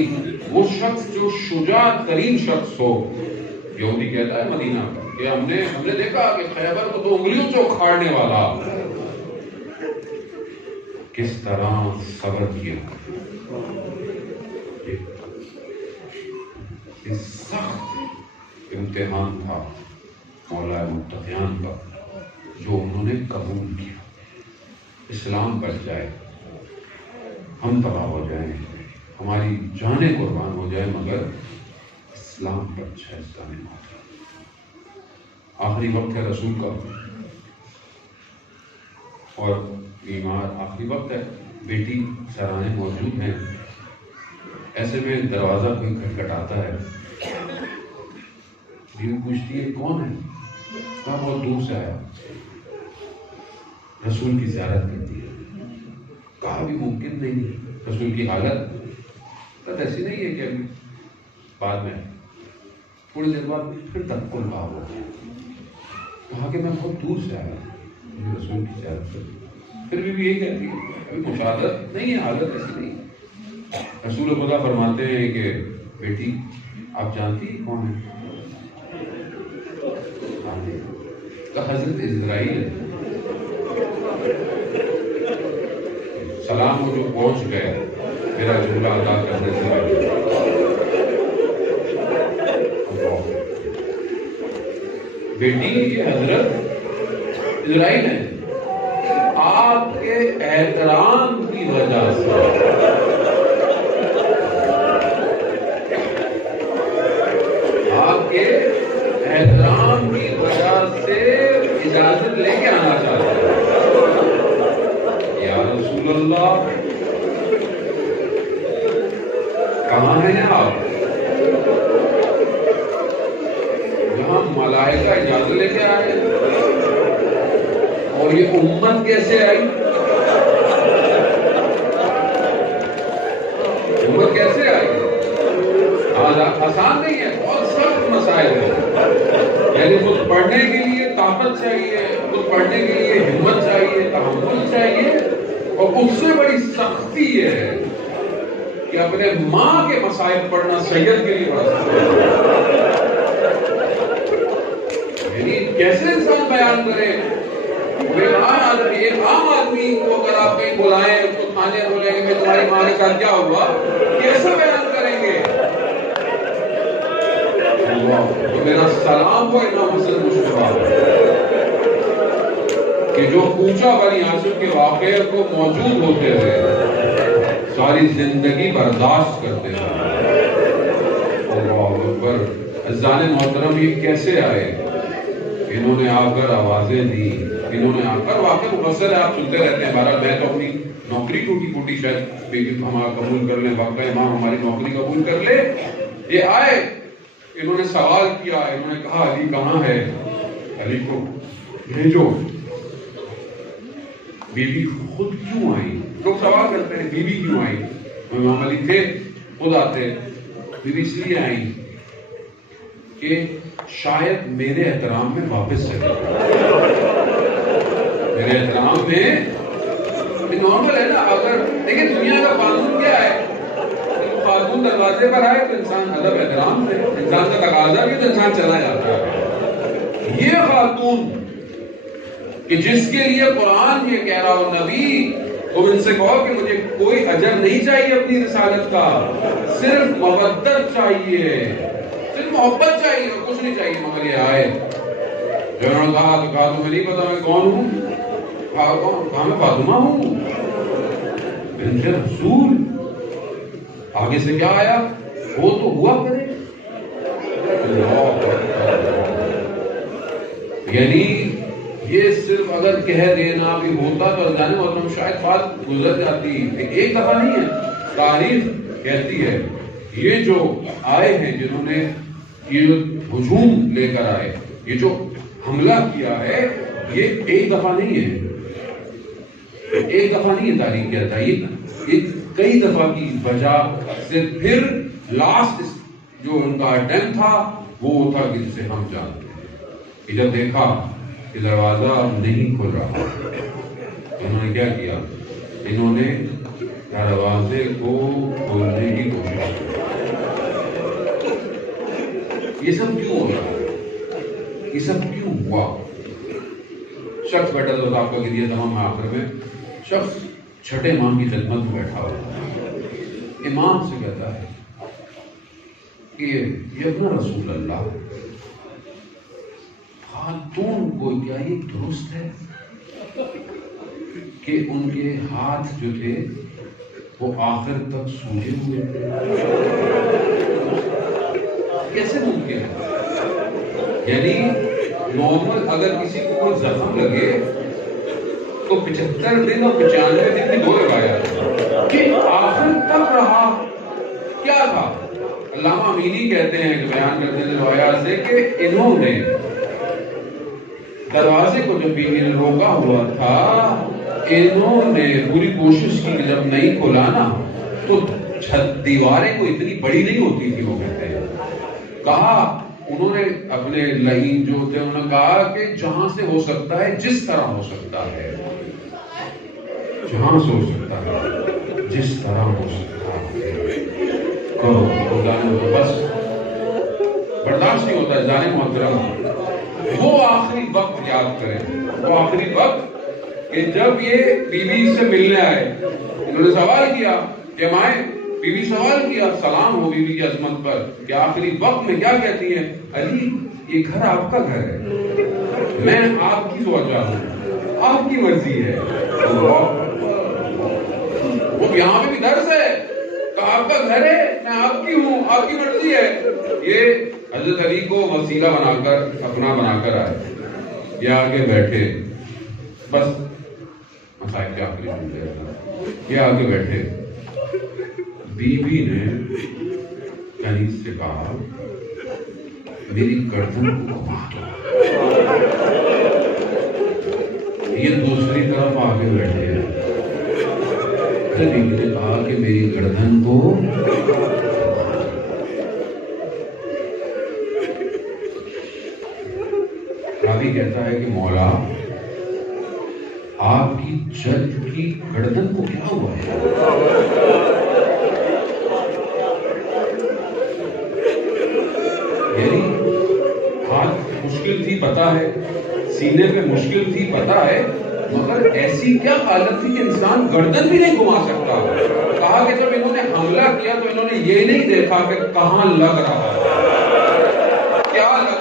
وہ شخص جو شجاع ترین شخص ہو. یہودی کہتا ہے مدینہ کا کہ ہم نے دیکھا کہ خیبر کو 2 انگلیوں سے اکھاڑنے والا کس طرح صبر کیا. سخت امتحان تھا مولا متقیان کا جو انہوں نے قبول کیا. اسلام بچ جائے، ہم تباہ ہو جائیں، ہماری جانیں قربان ہو جائے، مگر اسلام بچ جائے. اسلام آخری وقت ہے رسول کا اور بیمار، آخری وقت ہے. بیٹی سرائیں موجود ہیں. ایسے میں دروازہ کوئی کھٹکھٹاتا ہے. بیوی پوچھتی ہے کون ہے؟ کہا بہت دور سے آیا، رسول کی زیارت کرتی ہے. کہا بھی ممکن نہیں، رسول کی حالت ایسی نہیں ہے کہ ابھی بعد میں. تھوڑی دیر بعد پھر تنقل بھاؤ ہو گیا. کہا کہ میں بہت دور سے آیا، مجھے رسول کی زیارت کرتی. پھر بھی یہی کہتی ہے ابھی مشاہدت نہیں ہے، حالت ایسی نہیں. رسول خدا فرماتے ہیں کہ بیٹی آپ جانتی کون ہے؟ حضرت اسرائیل ہے. سلام وہ جو پہنچ گئے میرا جملہ ادا کرنے سے پہلے. بیٹی یہ حضرت اسرائیل ہے. آپ کے احترام کی وجہ سے آپ کے احترام کی وجہ سے اجازت لے کے آنا چاہتے ہیں. یا رسول اللہ کہاں ہیں آپ؟ یہاں ملائکہ اجازت لے کے آئے. اور یہ امت کیسے آئی؟ امت کیسے آئی؟ آسان نہیں ہے، بہت سخت مسائل ہے. یعنی کچھ پڑھنے کے لیے طاقت چاہیے، کچھ پڑھنے کے لیے ہمت چاہیے، تحمل چاہیے، اور اس سے بڑی سختی یہ ہے کہ اپنے ماں کے مسائل پڑھنا سید کے لیے بڑا سخت ہے. یعنی کیسے انسان بیان کرے؟ ایک عام آدمی کو اگر آپ کہیں بلائیں، اس کو تھانے بولیں گے میں تمہاری ماں کے ساتھ کیا ہوا، کیسے بیان کریں گے؟ تو میرا سلام وہ امام حسن مشتبہ کہ جو پوچھا بنی ہاشم کے واقعے کو موجود ہوتے ہوئے ساری زندگی برداشت کرتے ہیں. اللہ اکبر. عزیزان محترم یہ کیسے آئے؟ انہوں نے آ کر آوازیں دی, انہوں نے آ کر واقعی مفصل ہے, آپ سنتے رہتے ہیں. بہرحال میں تو اپنی نوکری ٹوٹی پھوٹی شاید بیگم ہمارا قبول کر لیں, واقعہ امام ہماری نوکری قبول کر لے. یہ آئے, انہوں نے سوال کیا, انہوں نے کہا علی کہاں ہے, علی کو بھیجو. بی بی خود کیوں آئی؟ لوگ سوال کرتے ہیں بی بی کیوں آئی؟ امام علی تھے خود آتے. بی بی اس لیے آئی کہ شاید میرے احترام میں واپس چلے. میرے احترام میں نارمل ہے نا, اگر دیکھیں دنیا کا قانون کیا ہے, خاتون دروازے پر آئے تو انسان ادب احترام سے, انسان کا تقاضا بھی تو انسان چلا جاتا ہے. یہ خاتون کہ جس کے لیے قرآن یہ کہہ رہا ہو نبی تم ان سے کہو کہ مجھے کوئی اجر نہیں چاہیے اپنی رسالت کا, صرف مودت چاہیے, صرف محبت چاہیے اور کچھ نہیں چاہیے. مگر یہ آئے جو انہوں نے کہا تو کہا تمہیں نہیں پتا میں کون ہوں, کہا میں فاطمہ ہوں بنت رسول. آگے سے کیا آیا, وہ تو ہوا کرے. یعنی یہ صرف اگر کہہ دینا بھی ہوتا تو جانے محترم شاید بات گزر جاتی. ایک دفعہ نہیں ہے, تاریخ کہتی ہے یہ جو آئے ہیں جنہوں نے یہ جو ہجوم لے کر آئے, یہ جو حملہ کیا ہے, یہ ایک دفعہ نہیں ہے, ایک دفعہ نہیں ہے تاریخ کہتا ہے, یہ کئی دفعہ کی وجہ سے. پھر لاسٹ جو ان کا اٹیمپٹ تھا وہ تھا کہ جسے ہم جانتے ہیں کہ جب دیکھا کہ دروازہ نہیں کھل رہا, انہوں نے کیا کیا, انہوں نے دروازے کو کھولنے کی کوشش کی. یہ سب کیوں ہو رہا ہے, یہ سب کیوں ہوا؟ شخص بیٹھا تھا آپ کا گریہ تمام آخر میں, شخص چھٹے امام کی خدمت میں بیٹھا ہوا, امام سے کہتا ہے کہ یہ اپنا رسول اللہ خاتون کو کیا یہ درست ہے کہ ان کے ہاتھ جو تھے وہ آخر تک سوجے ہوئے تھے؟ کیسے ممکن ہے؟ یعنی نارمل اگر کسی کو کوئی زخم لگے تو 75 دن اور 95 دن کی 2 روایات کہ آخر تک رہا. کیا تھا؟ علامہ امینی کہتے ہیں کہ بیان کرتے ہیں روایات سے کہ انہوں نے دروازے کو جب بیوی نے روکا ہوا تھا, انہوں نے پوری کوشش کی کہ جب نہیں کھولانا تو دیواریں کو اتنی بڑی نہیں ہوتی تھی. وہ کہتے ہیں کہا انہوں نے اپنے لعین جو تھے انہوں نے کہا کہ جہاں سے ہو سکتا ہے, جس طرح ہو سکتا ہے, جہاں سے ہو سکتا ہے, جس طرح ہو سکتا ہے کرو. بس برداشت نہیں ہوتا ہے جانے محترم. وہ آخری وقت یاد کریں, وہ آخری وقت کہ جب یہ بی بی سے ملنے آئے, انہوں نے سوال کیا کہ مائیں, بی بی سوال کیا, سلام ہو بی بی کی عظمت پر, کہ آخری وقت میں کیا کہتی ہیں, علی یہ گھر آپ کا گھر ہے, میں آپ کی زوجہ ہوں, آپ کی مرضی ہے. وہ یہاں پہ بھی درس ہے کہ آپ کا گھر ہے, میں آپ کی ہوں, آپ کی مرضی ہے. یہ حضرت علی کو وسیلہ بنا کر, اپنا بنا کر آئے, یہ آگے بیٹھے, بس مسائل کے آخری جملے, یہ آگے بیٹھے. بی بی نے کنیز سے کہا میری گردن کو گھما دو. یہ دوسری طرف آگے بیٹھے ہیں. بی بی نے کہا کہ میری گردن کو راوی کہتا ہے کہ مولا آپ کی جد کی گردن کو کیا ہوا ہے؟ یعنی ہاتھ مشکل تھی پتا ہے, سینے پہ مشکل تھی پتا ہے, مگر ایسی کیا حالت تھی کہ انسان گردن بھی نہیں گھما سکتا. کہا کہ جب انہوں نے حملہ کیا تو انہوں نے یہ نہیں دیکھا کہ کہاں لگ رہا ہے, خیال